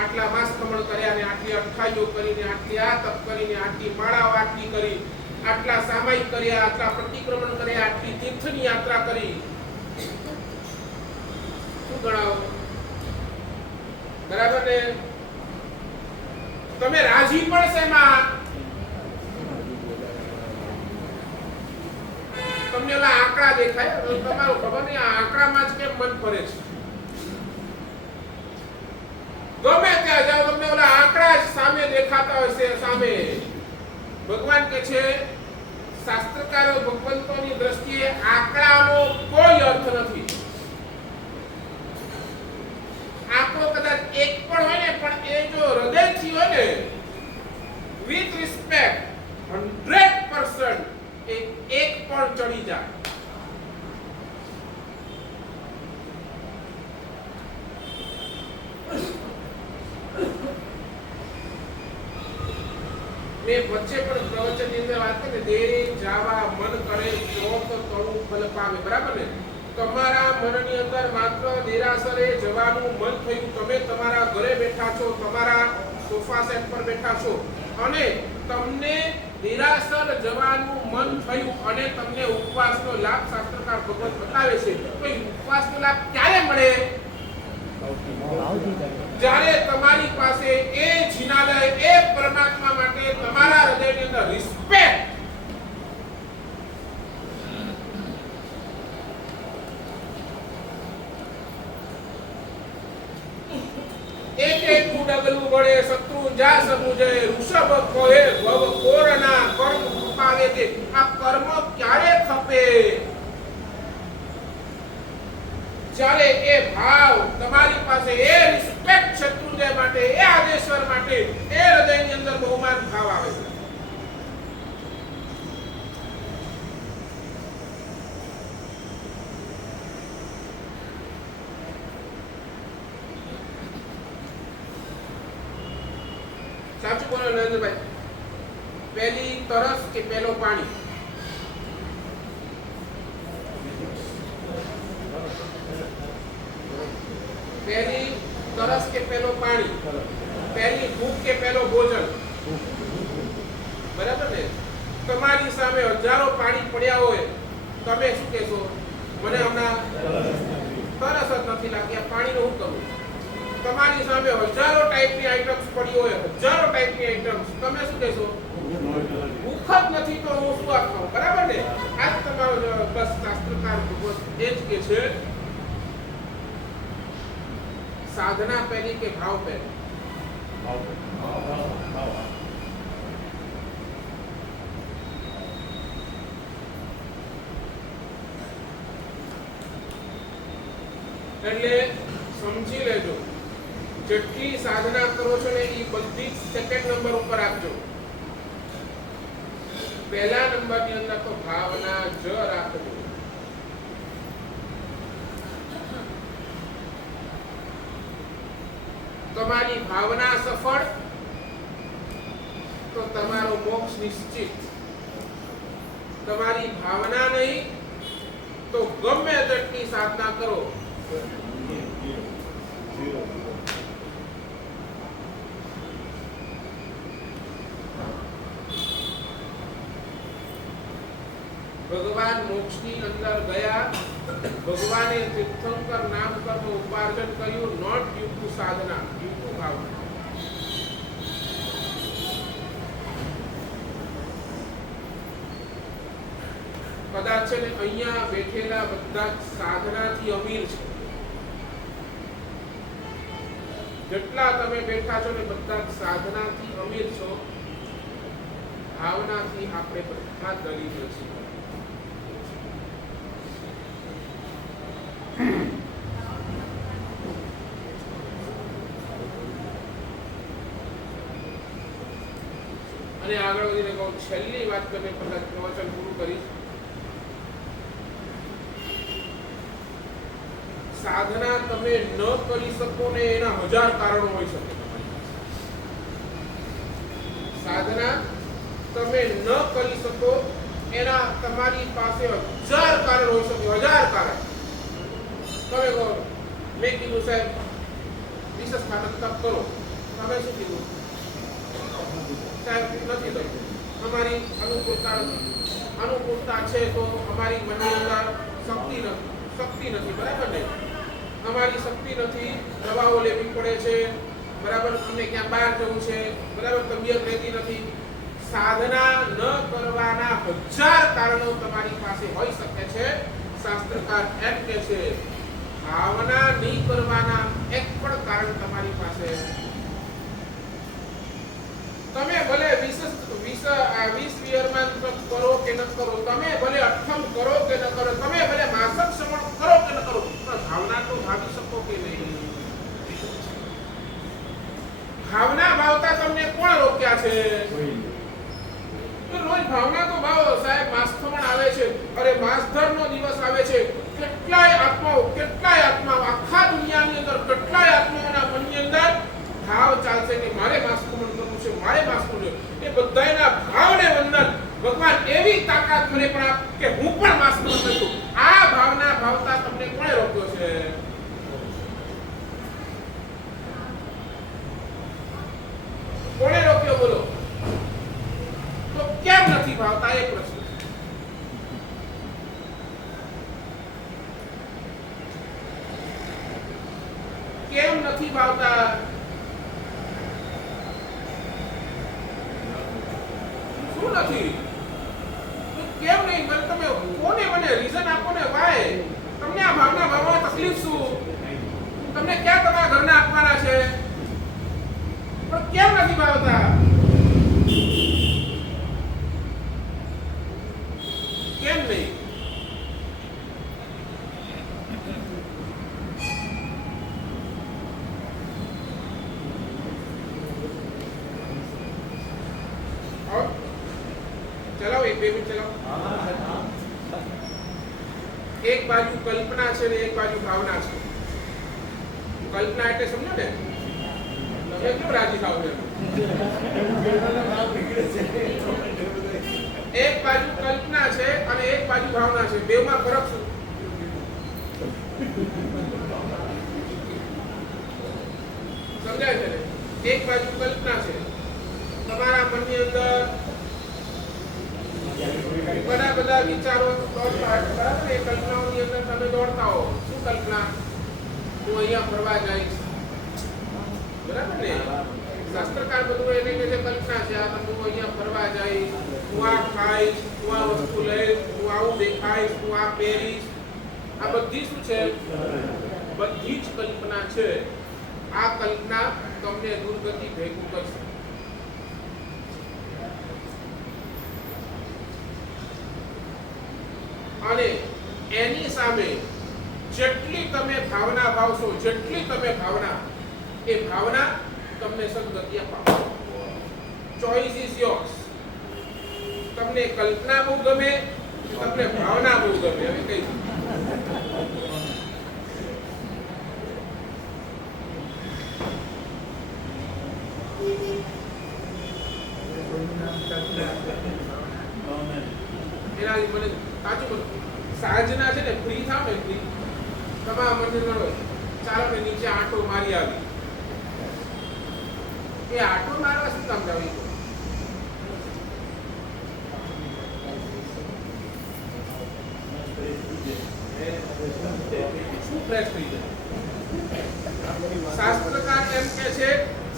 આટલા માસ કમળ કર્યા ને, આટલી અઠાઈઓ કરીને, આટલી આ તપ કરીને, આટલી માળાઓ આટલી કરી, આટલા સામાયિક કર્યા, આટલા પ્રતિક્રમણ કર્યા, આટલી તીર્થની યાત્રા કરી. શું ગણાવો? બરાબર ને? તમે રાજી પણ શેમાં? તમને ઓલા આંકડા દેખાય? તમારું ખબર નહીં આ આંકડામાં જ કેમ મન ફરે છે. ગમે ત્યાં જાઓ તમને ઓલા આંકડા જ સામે દેખાતા હોય છે. સામે ભગવાન કે છે, શાસ્ત્રકારો ભગવંતોની દ્રષ્ટિએ આંકડાનો કોઈ અર્થ નથી. આંકડો કદાચ એક પણ હોય ને, પણ એ જો હૃદયથી હોય ને, વિથ રિસ્પેક્ટ 100% એક પણ ચડી જાય. મેં વચ્ચે પણ પ્રવચનની અંદર વાત કરી, દેરે જાવા મન કરે તો તળું ફલ પામે. બરાબર ને? તમારા મનની અંદર માત્ર દેરાસરે જવાનું મન થયું, તમે તમારા ઘરે બેઠા છો, તમારા સોફા સેટ પર બેઠા છો અને તમને દેરાસર જવાનું મન થયું અને તમને ઉપવાસનો લાભ શાસ્ત્રકાર ભગવત બતાવે છે. તો ઉપવાસનો લાભ ક્યારે મળે? જ્યારે તમારી પાસે એ જિનાલય, એ પરમાત્મા માટે તમારા હૃદયની અંદર રિસ્પેક્ટ ડગલું વળે શત્રુ જા સમુજય ઋષભ કોહે ભવ કોરના કર્મ કૃપાવે તે આ કર્મ ક્યારે ખપે ચાલે એ ભાવ તમારી પાસે એ રિસ્પેક્ટ શત્રુંજય માટે એ આદેશ્વર માટે એ હૃદયની અંદર બહુમાન ભાવ આવે છે સાચું બોલો નરેન્દ્રભાઈ પહેલી તરસ કે પહેલો પાણી પહેલી તરસ કે પહેલો પાણી પહેલી ભૂખ કે પહેલો ભોજન બરાબર ને તમારી સામે હજારો પાણી પડ્યા હોય તમે શું કહેશો મને હમણાં તરસ જ નથી લાગી આ પાણીનું હું કરું તમારી સામે હજારો ટાઈપની આઈટમ્સ પડી હોય હજારો ટાઈપની આઈટમ્સ તમે શું કહેશો ભૂખ જ નથી તો હું શું ખાઉં બરાબર ને આ જ તમારો બસ શાસ્ત્રકાર એ જ કે છે સાધના પહેલી કે ભાવ પહેલી એટલે સમજી લેજો જેટલી સાધના કરો છો ને એ બધી સેકન્ડ નંબર ઉપર આપજો પહેલા નંબરની અંદર તો ભાવના જ રાખજો તમારી ભાવના સફળ તો તમારો મોક્ષ નિશ્ચિત તમારી ભાવના નહીં તો ગમે તેટલી સાધના કરો ભગવાન મોક્ષની અંદર ગયા ભગવાને તીર્થંકર નામ કર્મ ઉપાર્જન કર્યું નોટ ડ્યુ ટુ સાધના ડ્યુ ટુ ભાવના કદાચ છે ને અહીંયા બેઠેલા બધા સાધનાથી અમીર છે જેટલા તમે બેઠા છો ને બધા સાધનાથી અમીર છો ભાવનાથી આપણે બધા દરિદ્ર છીએ અને આગળ વધીને કહું છેલ્લી વાત કરીને પહેલા પ્રવચન પૂરું કરીશ સાધના તમે ન કરી શકો ને એના હજાર કારણો હોઈ શકે સાધના તમે ન કરી શકો એના તમારી પાસે હજાર કારણ હોઈ શકે હજાર કારણ તમે કહો મેં કીધું સાહેબ વિશેષ સ્થાનક તપ કરો તમે શું કીધું સાહેબ નથી થયું અમારી અનુકૂળતા છે તો અમારી મનની અંદર શક્તિ નથી બરાબર ને અમારી શક્તિ નથી દવાઓ લેવી પડે છે બરાબર અમને ક્યાં બહાર જવું છે બરાબર તબિયત રહેતી નથી સાધના ન કરવાના હજાર કારણો તમારી પાસે હોઈ શકે છે શાસ્ત્રકાર એમ કે છે ભાવના નહીં કરવાના એક પણ કારણ તમારી પાસે તમે ભલે 20 યરમાં કરો કે ન કરો તમે ભલે અઠમ કરો કે ન કરો તમે ભલે માસક શ્રવણ કરો કે ન કરો પણ ભાવના તો ભાવી શકો કે નહીં ભાવના ભાવતા તમને કોણ રોક્યા છે રોજ ભાવના તો ભાવ સાહેબ માસખમણ આવે છે અરે માસધરનો દિવસ આવે છે કેટલાય આત્માઓ આખા દુનિયાની અંદર કેટલાય આત્માઓના મનની અંદર ભાવ ચાલશે કે મારે માસખમણ કરવું છે મારે માસખમણ એ બધાયના ભાવને વંદન ભગવાન એવી તાકાત મને પણ કે હું પણ માસખમણ કરું આ ભાવના ભાવતા તમને કોણે રોક્યો છે કોણે રોક્યો બોલો તો કેમ નથી ભાવતા એક પ્રશ્ન કેમ નથી ભાવતા શું નથી તો કેમ નહીં મને તમે કોને મને રીઝન આપો ને વાય તમને આ ભાવના ભાવવામાં તકલીફ શું તમને ક્યાં તમારા ઘરના આપવાના છે ભાવતા. કેમ નહીં? और ચલાવો, 1-2 મિનિટ ચલાવો. એક બાજુ કલ્પના છે ને એક બાજુ ભાવના છે. કલ્પના એટલે સમજો ને, તમે કેમ રાજી થાવ છો? એક બાજુ કલ્પના છે અને એક બાજુ ભાવના છે. બેવમાં ફરક શું? સમજાય છે ને? એક બાજુ કલ્પના છે, તમારા મનની અંદર બધા વિચારો દોડતા હોય, બરાબર? એ કલ્પનાઓની અંદર તમે દોડતા હો. શું કલ્પના? હું અહીંયા ફરવા જઈશ, બરાબર ને? શાસ્ત્રકાર બધું એને કે જે કલ્પના છે, આ હું અહીંયા ફરવા જઈશ, હું આ ખાઈશ, હું આ વસ્તુ લઈશ, હું આવું દેખાઈશ, હું આ પહેરીશ. આ બધી શું છે? બધી જ કલ્પના છે. આ કલ્પના તમને દુર્ગતિ ભેગું કરશે. અને એની સામે જેટલી તમે ભાવના ભાવશો, જેટલી તમે ભાવના, એ ભાવના તમને સદગતિ અપાવશે. Choice is yours. તમને કલ્પના બહુ ગમે, તમને ભાવના બહુ ગમે. હવે કઈ એનાથી મને સાચું બોલો, સાંજના છે ને ફ્રી થાવ ને, ફ્રી તમારા મંદિર હોય, ચાલો ને નીચે આંટો મારી આવી. એ આંટો મારવા શું કામ જાવ? શું ફ્રેશ થઈ જાય? શાસ્ત્રકાર એમ કે છે,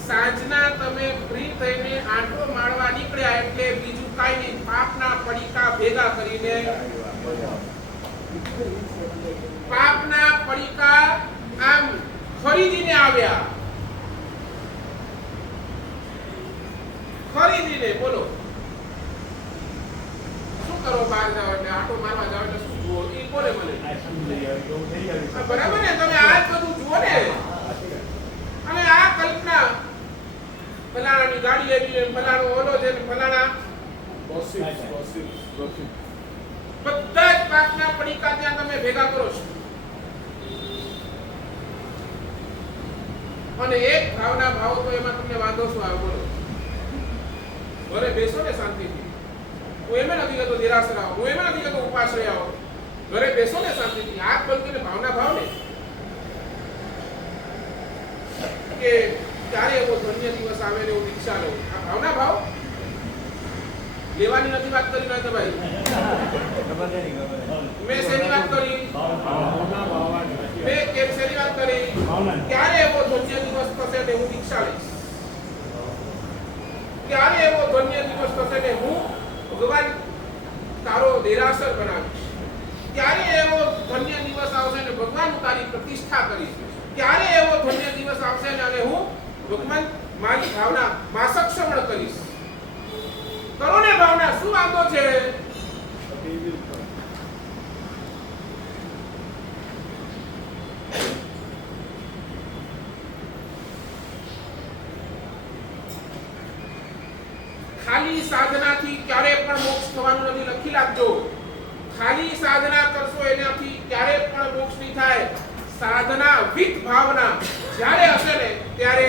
સાંજના તમે ફ્રી થઈને આંટો મારવા નીકળ્યા એટલે બીજું કાંઈ નહીં, પાપના પડીકા ભેગા કરીને, પાપના પડીકા આમ ખરીદીને આવ્યા. ખરીદીને. બોલો શું કરો? બહાર જાવ એટલે આંટો મારવા જાવ એટલે શું જુઓ? એ બોલે મને. બરાબર ને? તમે આ જ બધું જુઓ ને. અને આ કલ્પના, ફલાણાની ગાડી આવી છે, ફલાણો ઓલો છે, ફલાણા બધા જ પાકના પડીકા ત્યાં તમે ભેગા કરો છો. અને એક ભાવના ભાવો તો એમાં તમને વાંધો શું આવે? બોલો. ઘરે બેસો ને શાંતિથી. હું એમ નથી કહેતો નિરાશ રહો, હું એમ નથી કહેતો ઉપાસ રહ્યો. ઘરે બેસો ને શાંતિથી, આંખ બંધ કરીને ભાવના ભાવ ને કે ત્યારે એવો ધન્ય દિવસ આવે ને હું દીક્ષા લઉં. આ ભાવના ભાવ લેવાની નથી વાત કરી ના ભાઈ. મેં શેની વાત કરી? મેં કેમ શેની વાત કરી? ક્યારે એવો ધન્ય દિવસ થશે ને હું દીક્ષા લઈશ? ક્યારે એવો ધન્ય દિવસ થશે ને હું ભગવાન તારો દેરાસર બનાવીશ? ક્યારે એવો ધન્ય દિવસ આવશે ને ભગવાન તારી પ્રતિષ્ઠા કરીશ? ક્યારે એવો ધન્ય દિવસ આવશે ને અને હું ભગવાન મારી ભાવના માસક્ષમણ કરીશ? કરો ને ભાવના, શું વાંધો છે? ખાલી સાધનાથી ક્યારે પણ મોક્ષ થવાનું નથી, લખી રાખજો. ખાલી સાધના કરશો એનાથી ક્યારે પણ મોક્ષ નહીં થાય. સાધના વિથ ભાવના જ્યારે હશે ને ત્યારે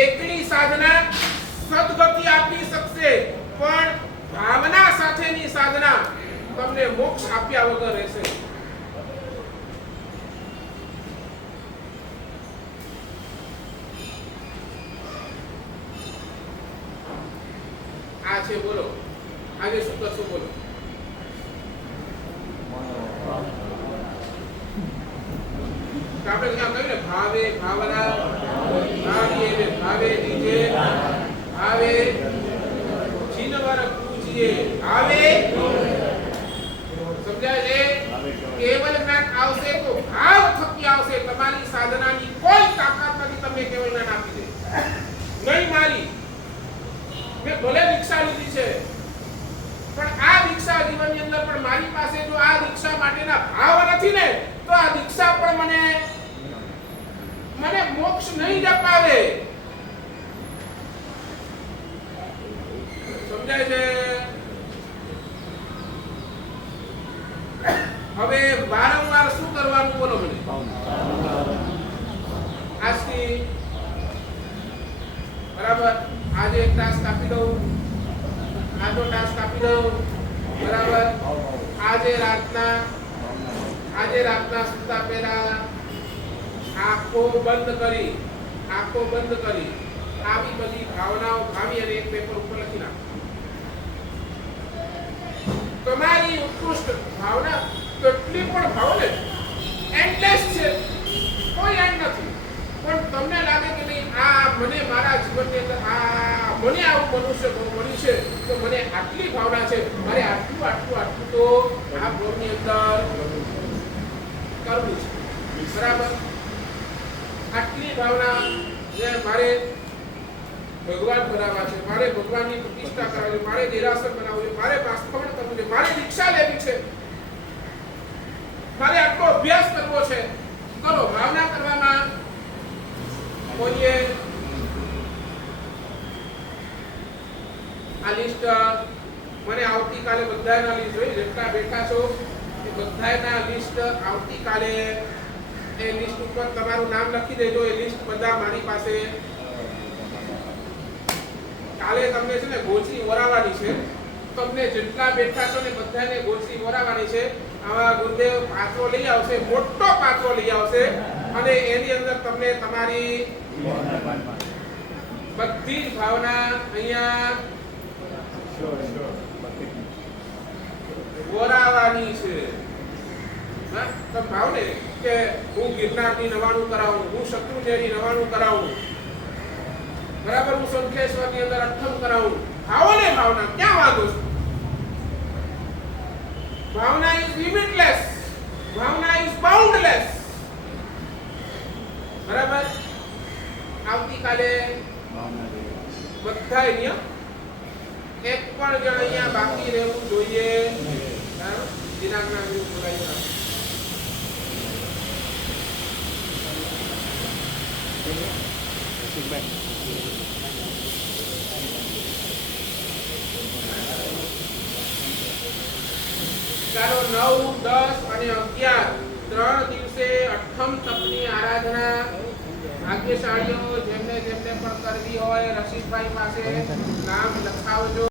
એકલી સાધના સદગતિ આપી શકશે, પણ ભાવના સાથેની સાધના તમને મોક્ષ આપ્યા વગર રહેશે. આ છે. બોલો આજે શું કરશો? બોલો. આપણે ક્યાં કહ્યું ને, ભાવે ભાવના ભાવીએ ભાવે દીજે, ભાવે ચિનવર પૂજીએ, ભાવે. સમજાય છે? કેવલ જ્ઞાન આવશે તો ભાવ થકી આવશે. તમારી સાધનાની કોઈ તાકાત નથી. તમે તમને કેવળ જ્ઞાન આપી દે. નહીં મારી, મેં ભલે દીક્ષા લીધી છે, પણ આ દીક્ષા જીવનની અંદર પણ મારી પાસે જો આ દીક્ષા માટેના ભાવ નથી ને, તો આ દીક્ષા પણ મને મોક્ષ નહીં અપાવે. સમજાય છે? હવે વારંવાર શું કરવાનું બોલો મને. આજથી બરાબર આજે એક ટાસ્ક આપી દઉં, આજનો ટાસ્ક આપી દઉં, બરાબર આજે રાતના સુતા પહેલા આંખો બંધ કરી આવી બધી ભાવનાઓ ભાવી અને એક પેપર ઉપર લખી નાખો. તમારી ઉત્કૃષ્ટ ભાવના કેટલી પણ ભાવો ને એન્ડલેસ છે, કોઈ એન્ડ નથી, પણ તમને લાગે કે નહીં આ મને મારા જીવનની અંદર આ મને આવું મનુષ્ય મળ્યું છે તો મને આટલી ભાવના છે, મારે આટલું તો આ બ્લોકની અંદર કરવું છે. બરાબર આટલી ભાવના જે મારે ભગવાન બનાવવા છે, મારે ભગવાનની પ્રતિષ્ઠા કરાવવી છે, મારે દેરાસર બનાવવું છે, મારે વાસ્તવણ કરવું છે, મારે દીક્ષા લેવી છે, મારે આટલો અભ્યાસ કરવો છે. કરો. ભાવના કરવામાં કોઈએ આ લિસ્ટ મને આવતીકાલે બધાના લિસ્ટ જોઈ જેટલા બેઠા છો એ બધાના લિસ્ટ આવતીકાલે એ લિસ્ટ ઉપર તમારું નામ લખી દેજો. એ લિસ્ટ બધા મારી પાસે કાલે તમને છે ને ગોચરી વરાવવાની છે. તમને જેટલા બેઠા છો ને બધાને ગોચરી વરાવવાની છે. આવા ગુરુદેવ પાત્રો લઈ આવશે, મોટો પાત્રો લઈ આવશે અને એની અંદર તમને તમારી બધી જ ભાવના અહીંયા વરાવવાની છે. હા, તમે ભાવ ને કે હું ગિરનારની 99 કરાવું, હું શત્રુંજયની 99 કરાવું, બરાબર હું શંખેશ્વરની અંદર 98 કરાવું. ભાવો ને ભાવના ક્યાં વાંધો છે? ભાવના ઇઝ લિમિટલેસ, ભાવના ઇઝ બાઉન્ડલેસ. બરાબર આવતીકાલે બધાય નિયમ એક પણ જણ અહીંયા બાકી રહેવું જોઈએ. દિનાંકના દિવસ બોલાવી નાખો. ચાલો 9, 10 અને 11 ત્રણ દિવસે અઠમ તપની આરાધના ભાગ્યશાળીઓ જેમને પણ કરવી હોય રશીદભાઈ પાસે નામ લખાવજો.